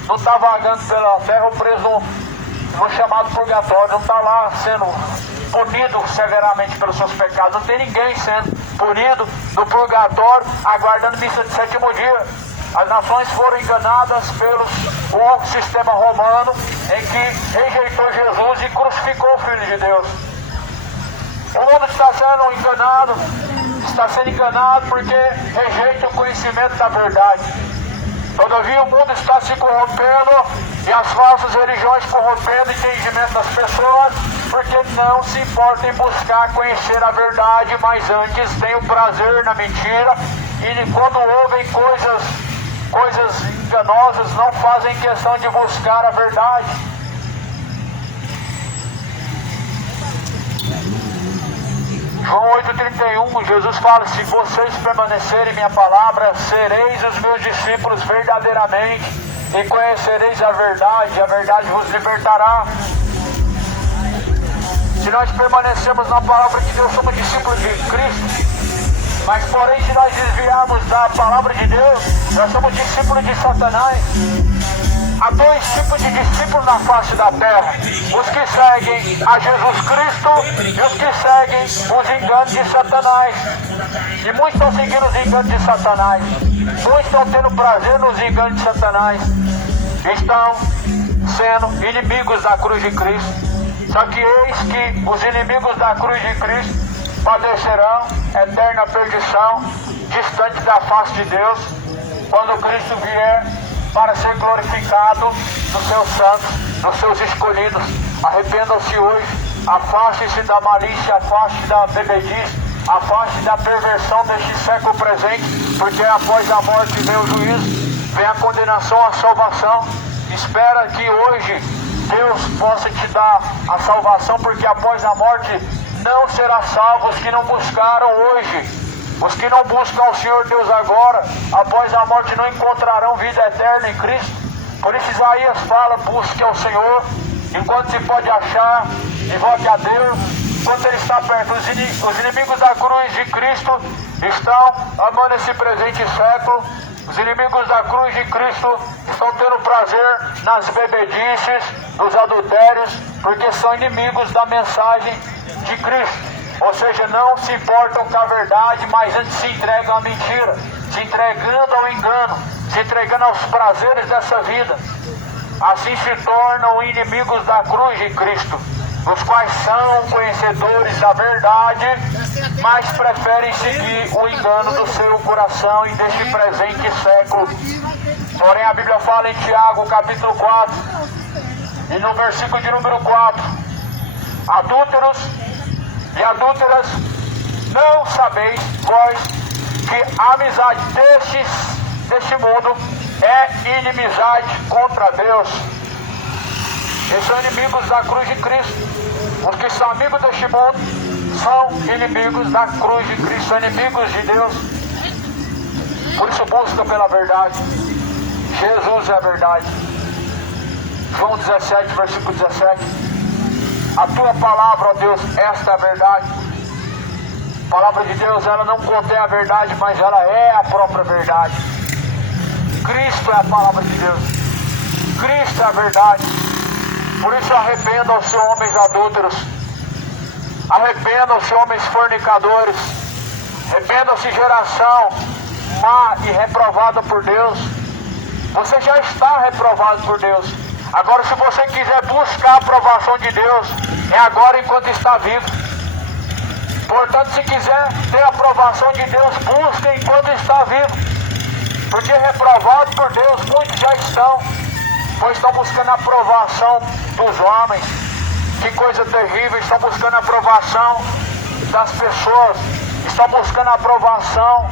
Não está vagando pela terra ou preso no chamado purgatório. Não está lá sendo punido severamente pelos seus pecados. Não tem ninguém sendo punido no purgatório aguardando missa de sétimo dia. As nações foram enganadas pelo sistema romano, em que rejeitou Jesus e crucificou o Filho de Deus. O mundo está sendo enganado porque rejeita o conhecimento da verdade. Todavia o mundo está se corrompendo e as falsas religiões corrompendo o entendimento das pessoas, porque não se importam em buscar conhecer a verdade, mas antes têm o prazer na mentira, e quando ouvem coisas enganosas, não fazem questão de buscar a verdade. João 8,31, Jesus fala, se vocês permanecerem em minha palavra, sereis os meus discípulos verdadeiramente, e conhecereis a verdade vos libertará. Se nós permanecemos na palavra de Deus, somos discípulos de Cristo. Mas porém, se nós desviarmos da palavra de Deus, nós somos discípulos de Satanás. Há dois tipos de discípulos na face da terra: os que seguem a Jesus Cristo e os que seguem os enganos de Satanás. E muitos estão seguindo os enganos de Satanás. Muitos estão tendo prazer nos enganos de Satanás. Estão sendo inimigos da cruz de Cristo. Só que eis que os inimigos da cruz de Cristo padecerão eterna perdição, distante da face de Deus, quando Cristo vier para ser glorificado nos seus santos, nos seus escolhidos. Arrependam-se hoje, afaste-se da malícia, afaste da bebedice, afaste da perversão deste século presente, porque após a morte vem o juízo, vem a condenação, a salvação. Espera que hoje Deus possa te dar a salvação, porque após a morte não será salvo os que não buscaram hoje. Os que não buscam ao Senhor Deus agora, após a morte não encontrarão vida eterna em Cristo. Por isso Isaías fala, busque ao Senhor enquanto se pode achar, e volte a Deus enquanto Ele está perto. Os inimigos da cruz de Cristo estão amando esse presente século. Os inimigos da cruz de Cristo estão tendo prazer nas bebedices, nos adultérios, porque são inimigos da mensagem de Cristo. Ou seja, não se importam com a verdade, mas antes se entregam à mentira, se entregando ao engano, se entregando aos prazeres dessa vida. Assim se tornam inimigos da cruz de Cristo. os quais são conhecedores da verdade, mas preferem seguir o engano do seu coração e deste presente século. Porém, a Bíblia fala em Tiago, capítulo 4, e no versículo de número 4, adúlteros e adúlteras, não sabeis vós que a amizade deste mundo é inimizade contra Deus. Eles são inimigos da cruz de Cristo. Os que são amigos deste mundo são inimigos da cruz de Cristo, são inimigos de Deus. Por isso busca pela verdade. Jesus é a verdade. João 17, versículo 17. A tua palavra, ó Deus, esta é a verdade. A palavra de Deus, ela não contém a verdade, mas ela é a própria verdade. Cristo é a palavra de Deus. Cristo é a verdade. Por isso arrependam-se, homens adúlteros. Arrependam-se, homens fornicadores. Arrependam-se, geração má e reprovada por Deus. Você já está reprovado por Deus. Agora, se você quiser buscar a aprovação de Deus, é agora enquanto está vivo. Portanto, se quiser ter a aprovação de Deus, busque enquanto está vivo. Porque reprovados por Deus, muitos já estão, pois estão buscando a aprovação dos homens. Que coisa terrível, estão buscando a aprovação das pessoas, estão buscando a aprovação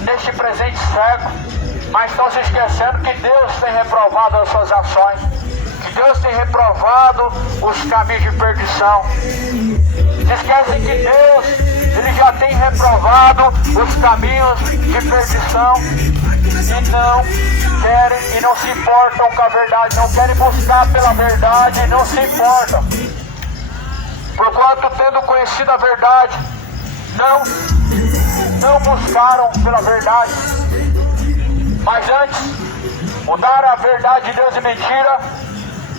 neste presente século. Mas estão se esquecendo que Deus tem reprovado as suas ações, que Deus tem reprovado os caminhos de perdição. Se esquecem que Deus, Ele já tem reprovado os caminhos de perdição e não querem e não se importam com a verdade, não querem buscar pela verdade e não se importam. Porquanto, tendo conhecido a verdade, não buscaram pela verdade. Mas antes, mudaram a verdade de Deus em mentira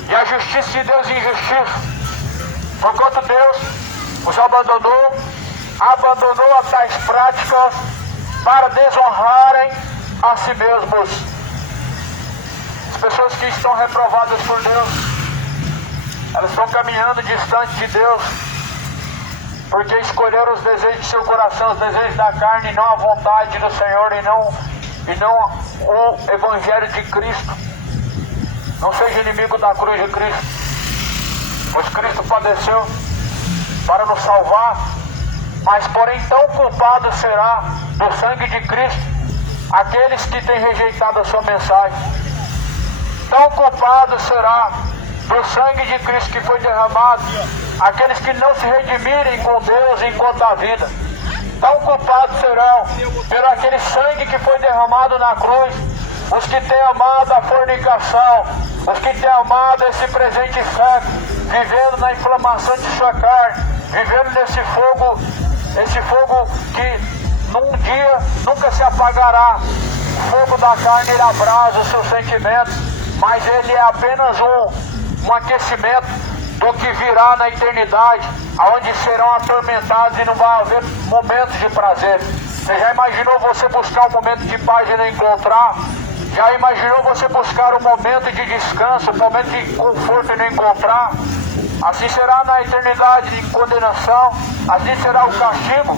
e a justiça de Deus em injustiça. Porquanto Deus os abandonou a tais práticas para desonrarem a si mesmos. As pessoas que estão reprovadas por Deus, elas estão caminhando distante de Deus, porque escolheram os desejos de seu coração, os desejos da carne, e não a vontade do Senhor, e não o Evangelho de Cristo. Não seja inimigo da cruz de Cristo, pois Cristo padeceu para nos salvar, mas porém tão culpado será do sangue de Cristo aqueles que têm rejeitado a sua mensagem. Tão culpado será do sangue de Cristo que foi derramado aqueles que não se redimirem com Deus enquanto há vida. Tão culpados serão por aquele sangue que foi derramado na cruz os que têm amado a fornicação, os que têm amado esse presente século, vivendo na inflamação de sua carne, vivendo nesse fogo que num dia nunca se apagará. O fogo da carne ele abrasa os seus sentimentos, mas ele é apenas um aquecimento do que virá na eternidade, onde serão atormentados e não vai haver momentos de prazer. Você já imaginou você buscar um momento de paz e não encontrar? Já imaginou você buscar um momento de descanso, um momento de conforto e não encontrar? Assim será na eternidade de condenação, assim será o castigo.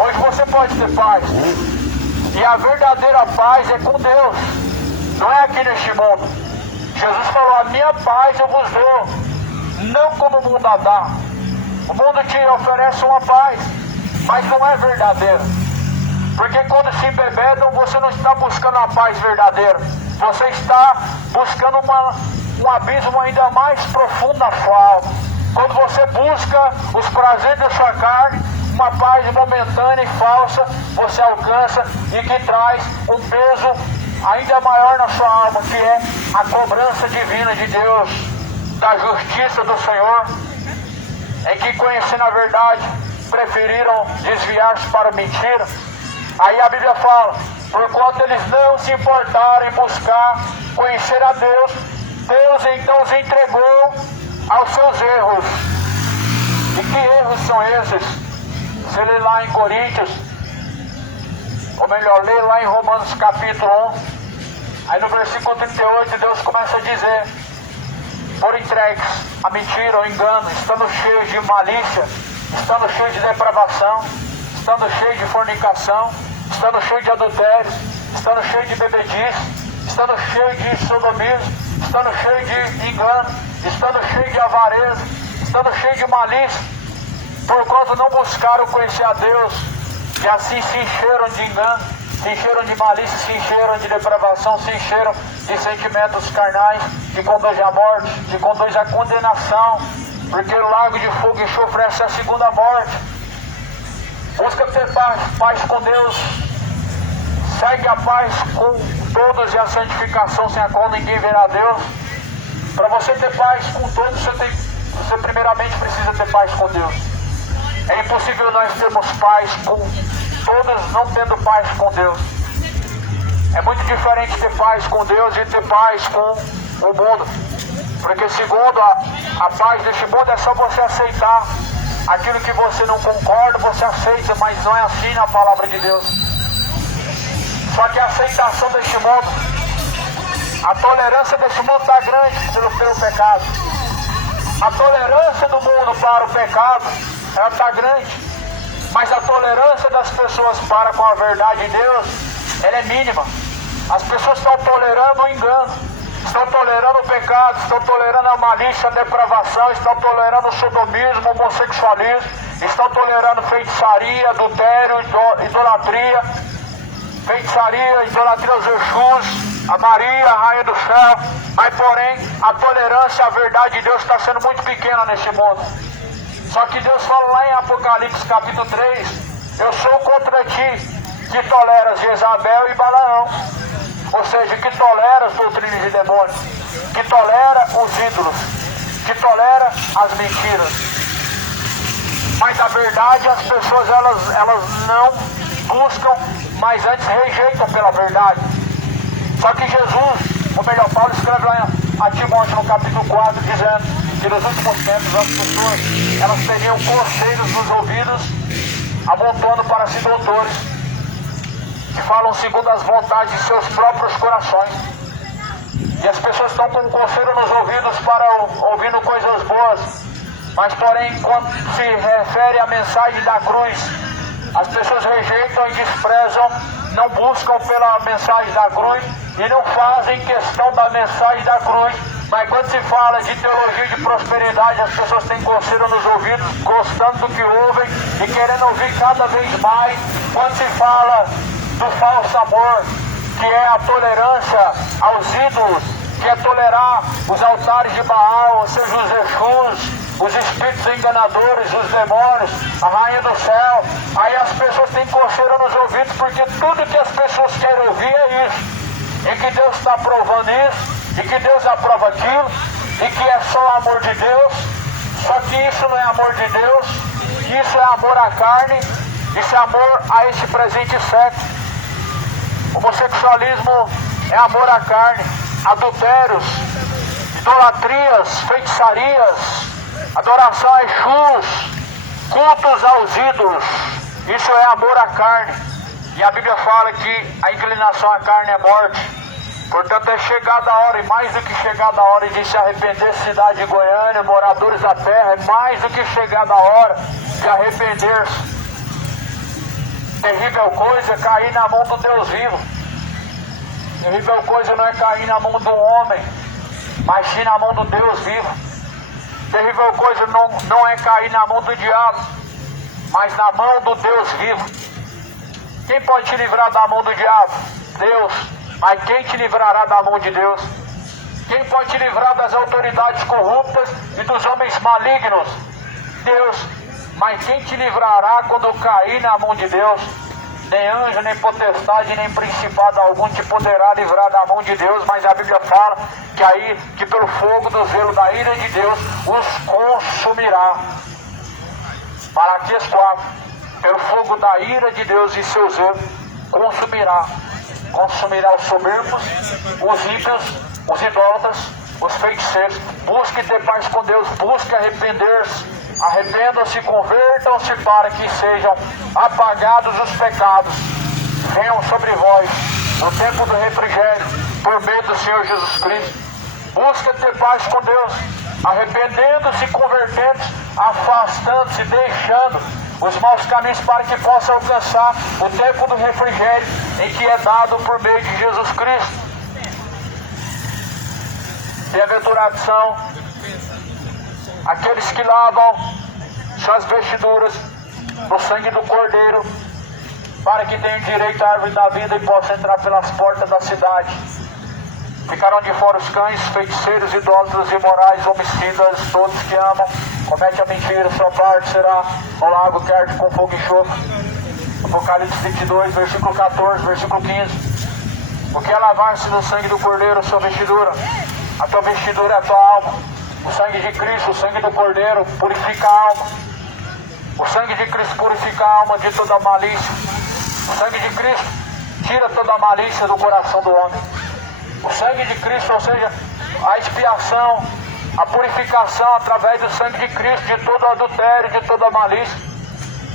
Hoje você pode ter paz, e a verdadeira paz é com Deus, não é aqui neste mundo. Jesus falou: a minha paz eu vos dou, não como o mundo a dá. O mundo te oferece uma paz, mas não é verdadeira. Porque quando se embebedam, você não está buscando a paz verdadeira, você está buscando um abismo ainda mais profundo na sua alma. Quando você busca os prazeres da sua carne, uma paz momentânea e falsa, você alcança e que traz um peso ainda maior na sua alma, que é a cobrança divina de Deus, da justiça do Senhor, em que, conhecendo a verdade, preferiram desviar-se para a mentira. Aí a Bíblia fala: porquanto eles não se importaram em buscar conhecer a Deus, Deus então os entregou aos seus erros. E que erros são esses? Você lê lá em Coríntios, ou melhor, lê lá em Romanos capítulo 11, aí no versículo 38 Deus começa a dizer: por entregues a mentira, o engano, estando cheio de malícia, estando cheio de depravação, estando cheio de fornicação, estando cheio de adultério, estando cheio de bebedice, estando cheio de sodomismo, estando cheio de engano, estando cheio de avareza, estando cheio de malícia, por quanto não buscaram conhecer a Deus, e assim se encheram de engano, se encheram de malícia, se encheram de depravação, se encheram de sentimentos carnais, que conduzem à morte, que conduzem à condenação, porque o lago de fogo e enxofre essa é a segunda morte. Busca ter paz com Deus, segue a paz com todos e a santificação, sem a qual ninguém verá a Deus. Para você ter paz com todos, você primeiramente precisa ter paz com Deus. É impossível nós termos paz com todos não tendo paz com Deus. É muito diferente ter paz com Deus e ter paz com o mundo. Porque segundo a paz deste mundo é só você aceitar aquilo que você não concorda, você aceita, mas não é assim na palavra de Deus. Só que a aceitação deste mundo, a tolerância deste mundo está grande pelo pecado. A tolerância do mundo para o pecado, ela está grande. Mas a tolerância das pessoas para com a verdade de Deus, ela é mínima. As pessoas estão tolerando o engano, estão tolerando o pecado, estão tolerando a malícia, a depravação, estão tolerando o sodomismo, o homossexualismo, estão tolerando feitiçaria, adultério, idolatria, feitiçaria, idolatria aos Exus, a Maria, a Rainha do Céu. Mas porém, a tolerância, a verdade de Deus está sendo muito pequena nesse mundo. Só que Deus fala lá em Apocalipse capítulo 3, eu sou contra ti, que toleras Jezabel e Balaão. Ou seja, que tolera as doutrinas de demônios, que tolera os ídolos, que tolera as mentiras. Mas a verdade, as pessoas elas não buscam, mas antes rejeitam pela verdade. Só que Jesus, ou melhor, Paulo escreve lá a Timóteo no capítulo 4, dizendo que nos últimos tempos as pessoas elas teriam coceiros nos ouvidos, amontando para si doutores, que falam segundo as vontades de seus próprios corações. E as pessoas estão com um coceiro nos ouvidos para ouvindo coisas boas, mas porém quando se refere à mensagem da cruz, as pessoas rejeitam e desprezam, não buscam pela mensagem da cruz e não fazem questão da mensagem da cruz. Mas quando se fala de teologia de prosperidade, as pessoas têm coceiro nos ouvidos, gostando do que ouvem e querendo ouvir cada vez mais. Quando se fala do falso amor, que é a tolerância aos ídolos, que é tolerar os altares de Baal, ou seja, os Exus, os espíritos enganadores, os demônios, a Rainha do Céu. Aí as pessoas têm coceira nos ouvidos, porque tudo que as pessoas querem ouvir é isso, e que Deus está aprovando isso, e que Deus aprova aquilo, e que é só o amor de Deus. Só que isso não é amor de Deus, isso é amor à carne, isso é amor a esse presente século. Homossexualismo é amor à carne, adultérios, idolatrias, feitiçarias, adoração a Exus, cultos aos ídolos, isso é amor à carne. E a Bíblia fala que a inclinação à carne é morte. Portanto, é chegada a hora, e mais do que chegada a hora de se arrepender, cidade de Goiânia, moradores da terra, é mais do que chegada a hora de arrepender-se. Terrível coisa é cair na mão do Deus vivo. Terrível coisa não é cair na mão do homem, mas sim na mão do Deus vivo. Terrível coisa não é cair na mão do diabo, mas na mão do Deus vivo. Quem pode te livrar da mão do diabo? Deus. Mas quem te livrará da mão de Deus? Quem pode te livrar das autoridades corruptas e dos homens malignos? Deus. Mas quem te livrará quando cair na mão de Deus? Nem anjo, nem potestade, nem principado algum te poderá livrar da mão de Deus. Mas a Bíblia fala que pelo fogo do zelo da ira de Deus os consumirá. Malaquias 4, pelo fogo da ira de Deus e seu zelo consumirá. Consumirá os soberbos, os ímpios, os idólatras, os feiticeiros. Busque ter paz com Deus, busque arrepender-se. Arrependam-se e convertam-se para que sejam apagados os pecados. Venham sobre vós no tempo do refrigério, por meio do Senhor Jesus Cristo. Busca ter paz com Deus. arrependendo-se, convertendo-se, afastando-se, deixando os maus caminhos para que possa alcançar o tempo do refrigério em que é dado por meio de Jesus Cristo. Bem-aventurados são aqueles que lavam suas vestiduras no sangue do Cordeiro, para que tenham direito à árvore da vida e possam entrar pelas portas da cidade. Ficarão de fora os cães, feiticeiros, idólatras, imorais, homicidas, todos que amam, comete a mentira, sua parte será no lago que arde com fogo e enxofre. Apocalipse 22, versículo 14, versículo 15. O que é lavar-se no sangue do Cordeiro, a sua vestidura? A tua vestidura é a tua alma. O sangue de Cristo, o sangue do Cordeiro, purifica a alma. O sangue de Cristo purifica a alma de toda malícia. O sangue de Cristo tira toda a malícia do coração do homem. O sangue de Cristo, ou seja, a expiação, a purificação através do sangue de Cristo de todo adultério, de toda malícia.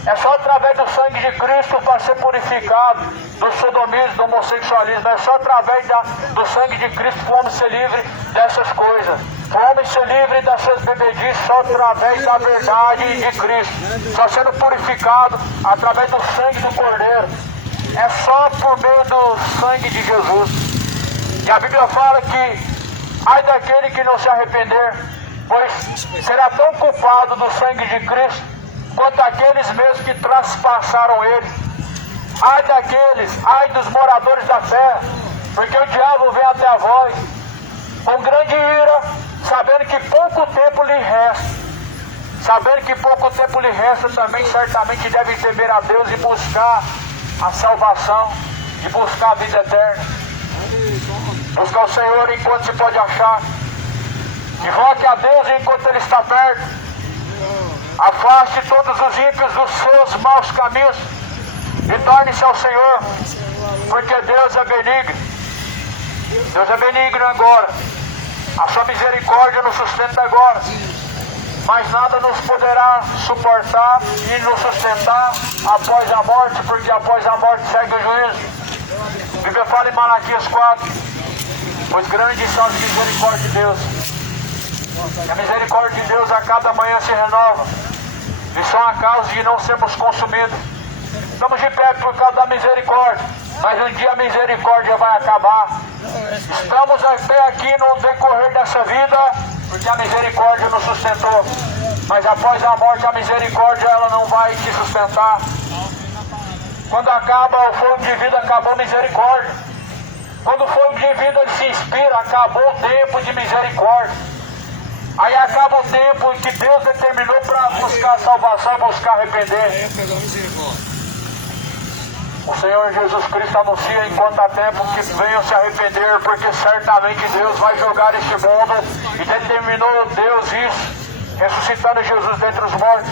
É só através do sangue de Cristo para ser purificado do sodomismo, do homossexualismo. É só através do sangue de Cristo que o homem ser livre dessas coisas. O homem ser livre dessas bebedices só através da verdade de Cristo. Só sendo purificado através do sangue do Cordeiro. É só por meio do sangue de Jesus. E a Bíblia fala que ai daquele que não se arrepender, pois será tão culpado do sangue de Cristo quanto aqueles mesmos que traspassaram ele. Ai daqueles, ai dos moradores da terra, porque o diabo vem até a vós com grande ira, sabendo que pouco tempo lhe resta. Sabendo que pouco tempo lhe resta, também certamente deve temer a Deus e buscar a salvação, e buscar a vida eterna. Busca o Senhor enquanto se pode achar. Invoque a Deus enquanto Ele está perto. Afaste todos os ímpios dos seus maus caminhos e torne-se ao Senhor, porque Deus é benigno. Deus é benigno agora. A sua misericórdia nos sustenta agora. Mas nada nos poderá suportar e nos sustentar após a morte, porque após a morte segue o juízo. A Bíblia fala em Malaquias 4, pois grandes são as misericórdias de Deus. E a misericórdia de Deus a cada manhã se renova. E são a causa de não sermos consumidos. Estamos de pé por causa da misericórdia, mas um dia a misericórdia vai acabar. Estamos de pé aqui no decorrer dessa vida, porque a misericórdia nos sustentou. Mas após a morte, a misericórdia ela não vai te sustentar. Quando acaba o fogo de vida, acabou a misericórdia. Quando o fogo de vida se expira, acabou o tempo de misericórdia. Aí acaba o tempo que Deus determinou para buscar salvação, buscar arrepender. O Senhor Jesus Cristo anuncia enquanto há tempo que venham se arrepender, porque certamente Deus vai julgar este mundo, e determinou Deus isso, ressuscitando Jesus dentre os mortos.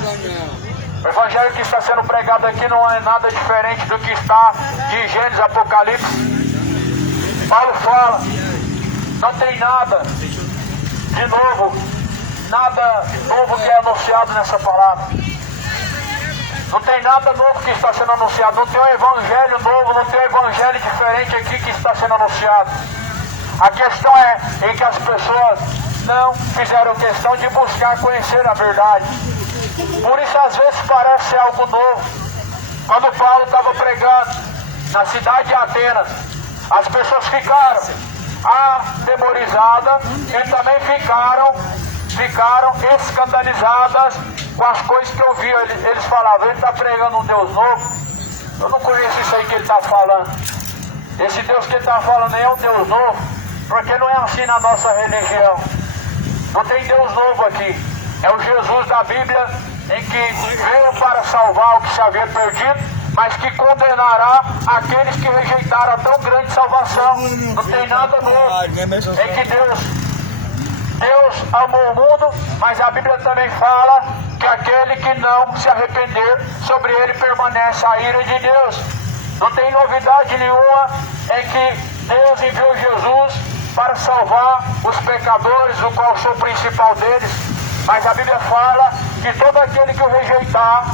O evangelho que está sendo pregado aqui não é nada diferente do que está de Gênesis, Apocalipse. Paulo fala, não tem nada de novo, nada novo que é anunciado nessa palavra. Não tem nada novo que está sendo anunciado. Não tem um evangelho novo, não tem um evangelho diferente aqui que está sendo anunciado. A questão é em que as pessoas não fizeram questão de buscar conhecer a verdade. Por isso às vezes parece ser algo novo. Quando Paulo estava pregando na cidade de Atenas, as pessoas ficaram atemorizadas e também ficaram escandalizadas com as coisas que eu vi. Eles falavam, ele está pregando um Deus novo. Eu não conheço isso aí que ele está falando. Esse Deus que ele está falando é um Deus novo, porque não é assim na nossa religião. Não tem Deus novo aqui. É o Jesus da Bíblia, em que veio para salvar o que se havia perdido, mas que condenará aqueles que rejeitaram a tão grande salvação. Não tem nada novo. É que Deus amou o mundo, mas a Bíblia também fala que aquele que não se arrepender, sobre ele permanece a ira de Deus. Não tem novidade nenhuma em que Deus enviou Jesus para salvar os pecadores, o qual sou o principal deles. Mas a Bíblia fala que todo aquele que o rejeitar,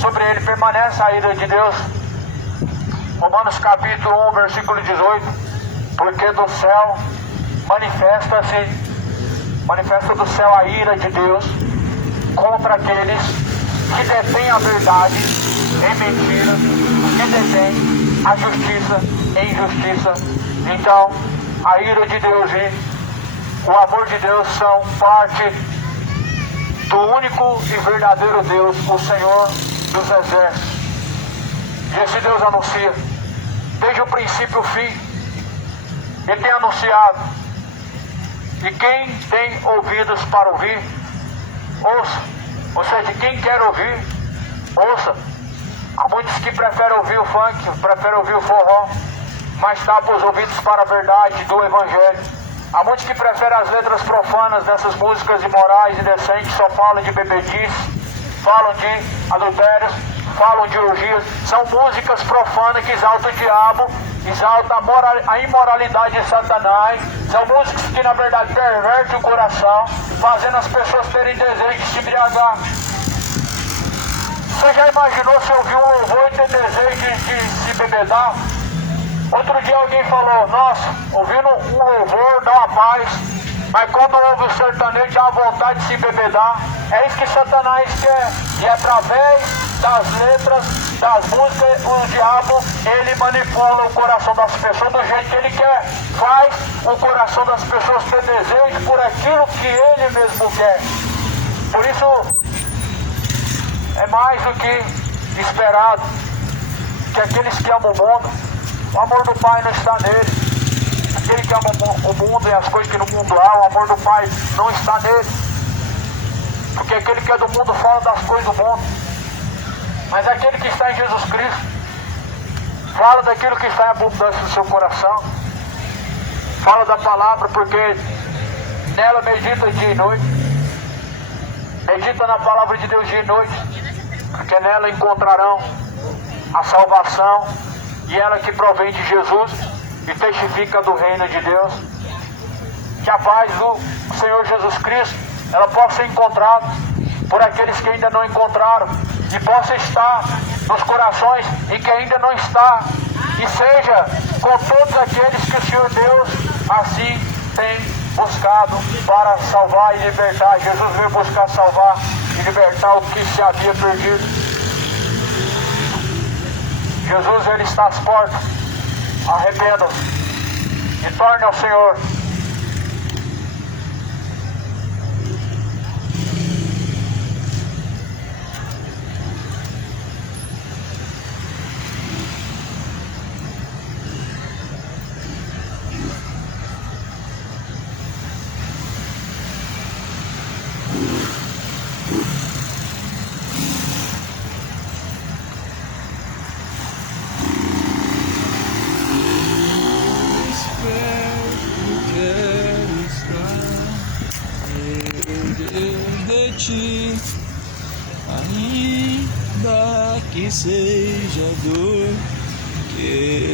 sobre ele permanece a ira de Deus. Romanos capítulo 1, versículo 18. Porque do céu manifesta-se manifesta do céu a ira de Deus contra aqueles que detêm a verdade em mentira, que detêm a justiça em injustiça. Então, a ira de Deus e o amor de Deus são parte do único e verdadeiro Deus, o Senhor dos Exércitos. E esse Deus anuncia, desde o princípio ao fim, Ele tem anunciado. E quem tem ouvidos para ouvir, ouça. Ou seja, quem quer ouvir, ouça. Há muitos que preferem ouvir o funk, preferem ouvir o forró, mas tapam os ouvidos para a verdade do Evangelho. Há muitos que preferem as letras profanas dessas músicas imorais e indecentes, só falam de bebedice, falam de adultérios, falam de orgias. São músicas profanas que exaltam o diabo, exaltam a imoralidade de Satanás. São músicas que na verdade pervertem o coração, fazendo as pessoas terem desejo de se embriagar. Você já imaginou se ouvir um louvor e ter desejo de se bebedar? Outro dia alguém falou, nossa, ouvindo um louvor dá uma paz, mas quando ouve o sertanejo dá vontade de se bebedar. É isso que Satanás quer. E através das letras, das músicas, o diabo, ele manipula o coração das pessoas do jeito que ele quer. Faz o coração das pessoas ter desejo por aquilo que ele mesmo quer. Por isso, é mais do que esperado que aqueles que amam o mundo, o amor do Pai não está nele. Aquele que ama o mundo e as coisas que no mundo há, o amor do Pai não está nele. Porque aquele que é do mundo fala das coisas do mundo. Mas aquele que está em Jesus Cristo fala daquilo que está em abundância no seu coração. Fala da palavra, porque nela medita dia e noite. Medita na palavra de Deus dia e noite, porque nela encontrarão a salvação, e ela que provém de Jesus e testifica do reino de Deus. Que a paz do Senhor Jesus Cristo ela possa ser encontrada por aqueles que ainda não encontraram, e possa estar nos corações em que ainda não está, e seja com todos aqueles que o Senhor Deus assim tem buscado para salvar e libertar. Jesus veio buscar salvar e libertar o que se havia perdido. Jesus, Ele está às portas. Arrependam-se e tornem ao Senhor. Ainda que seja dor, que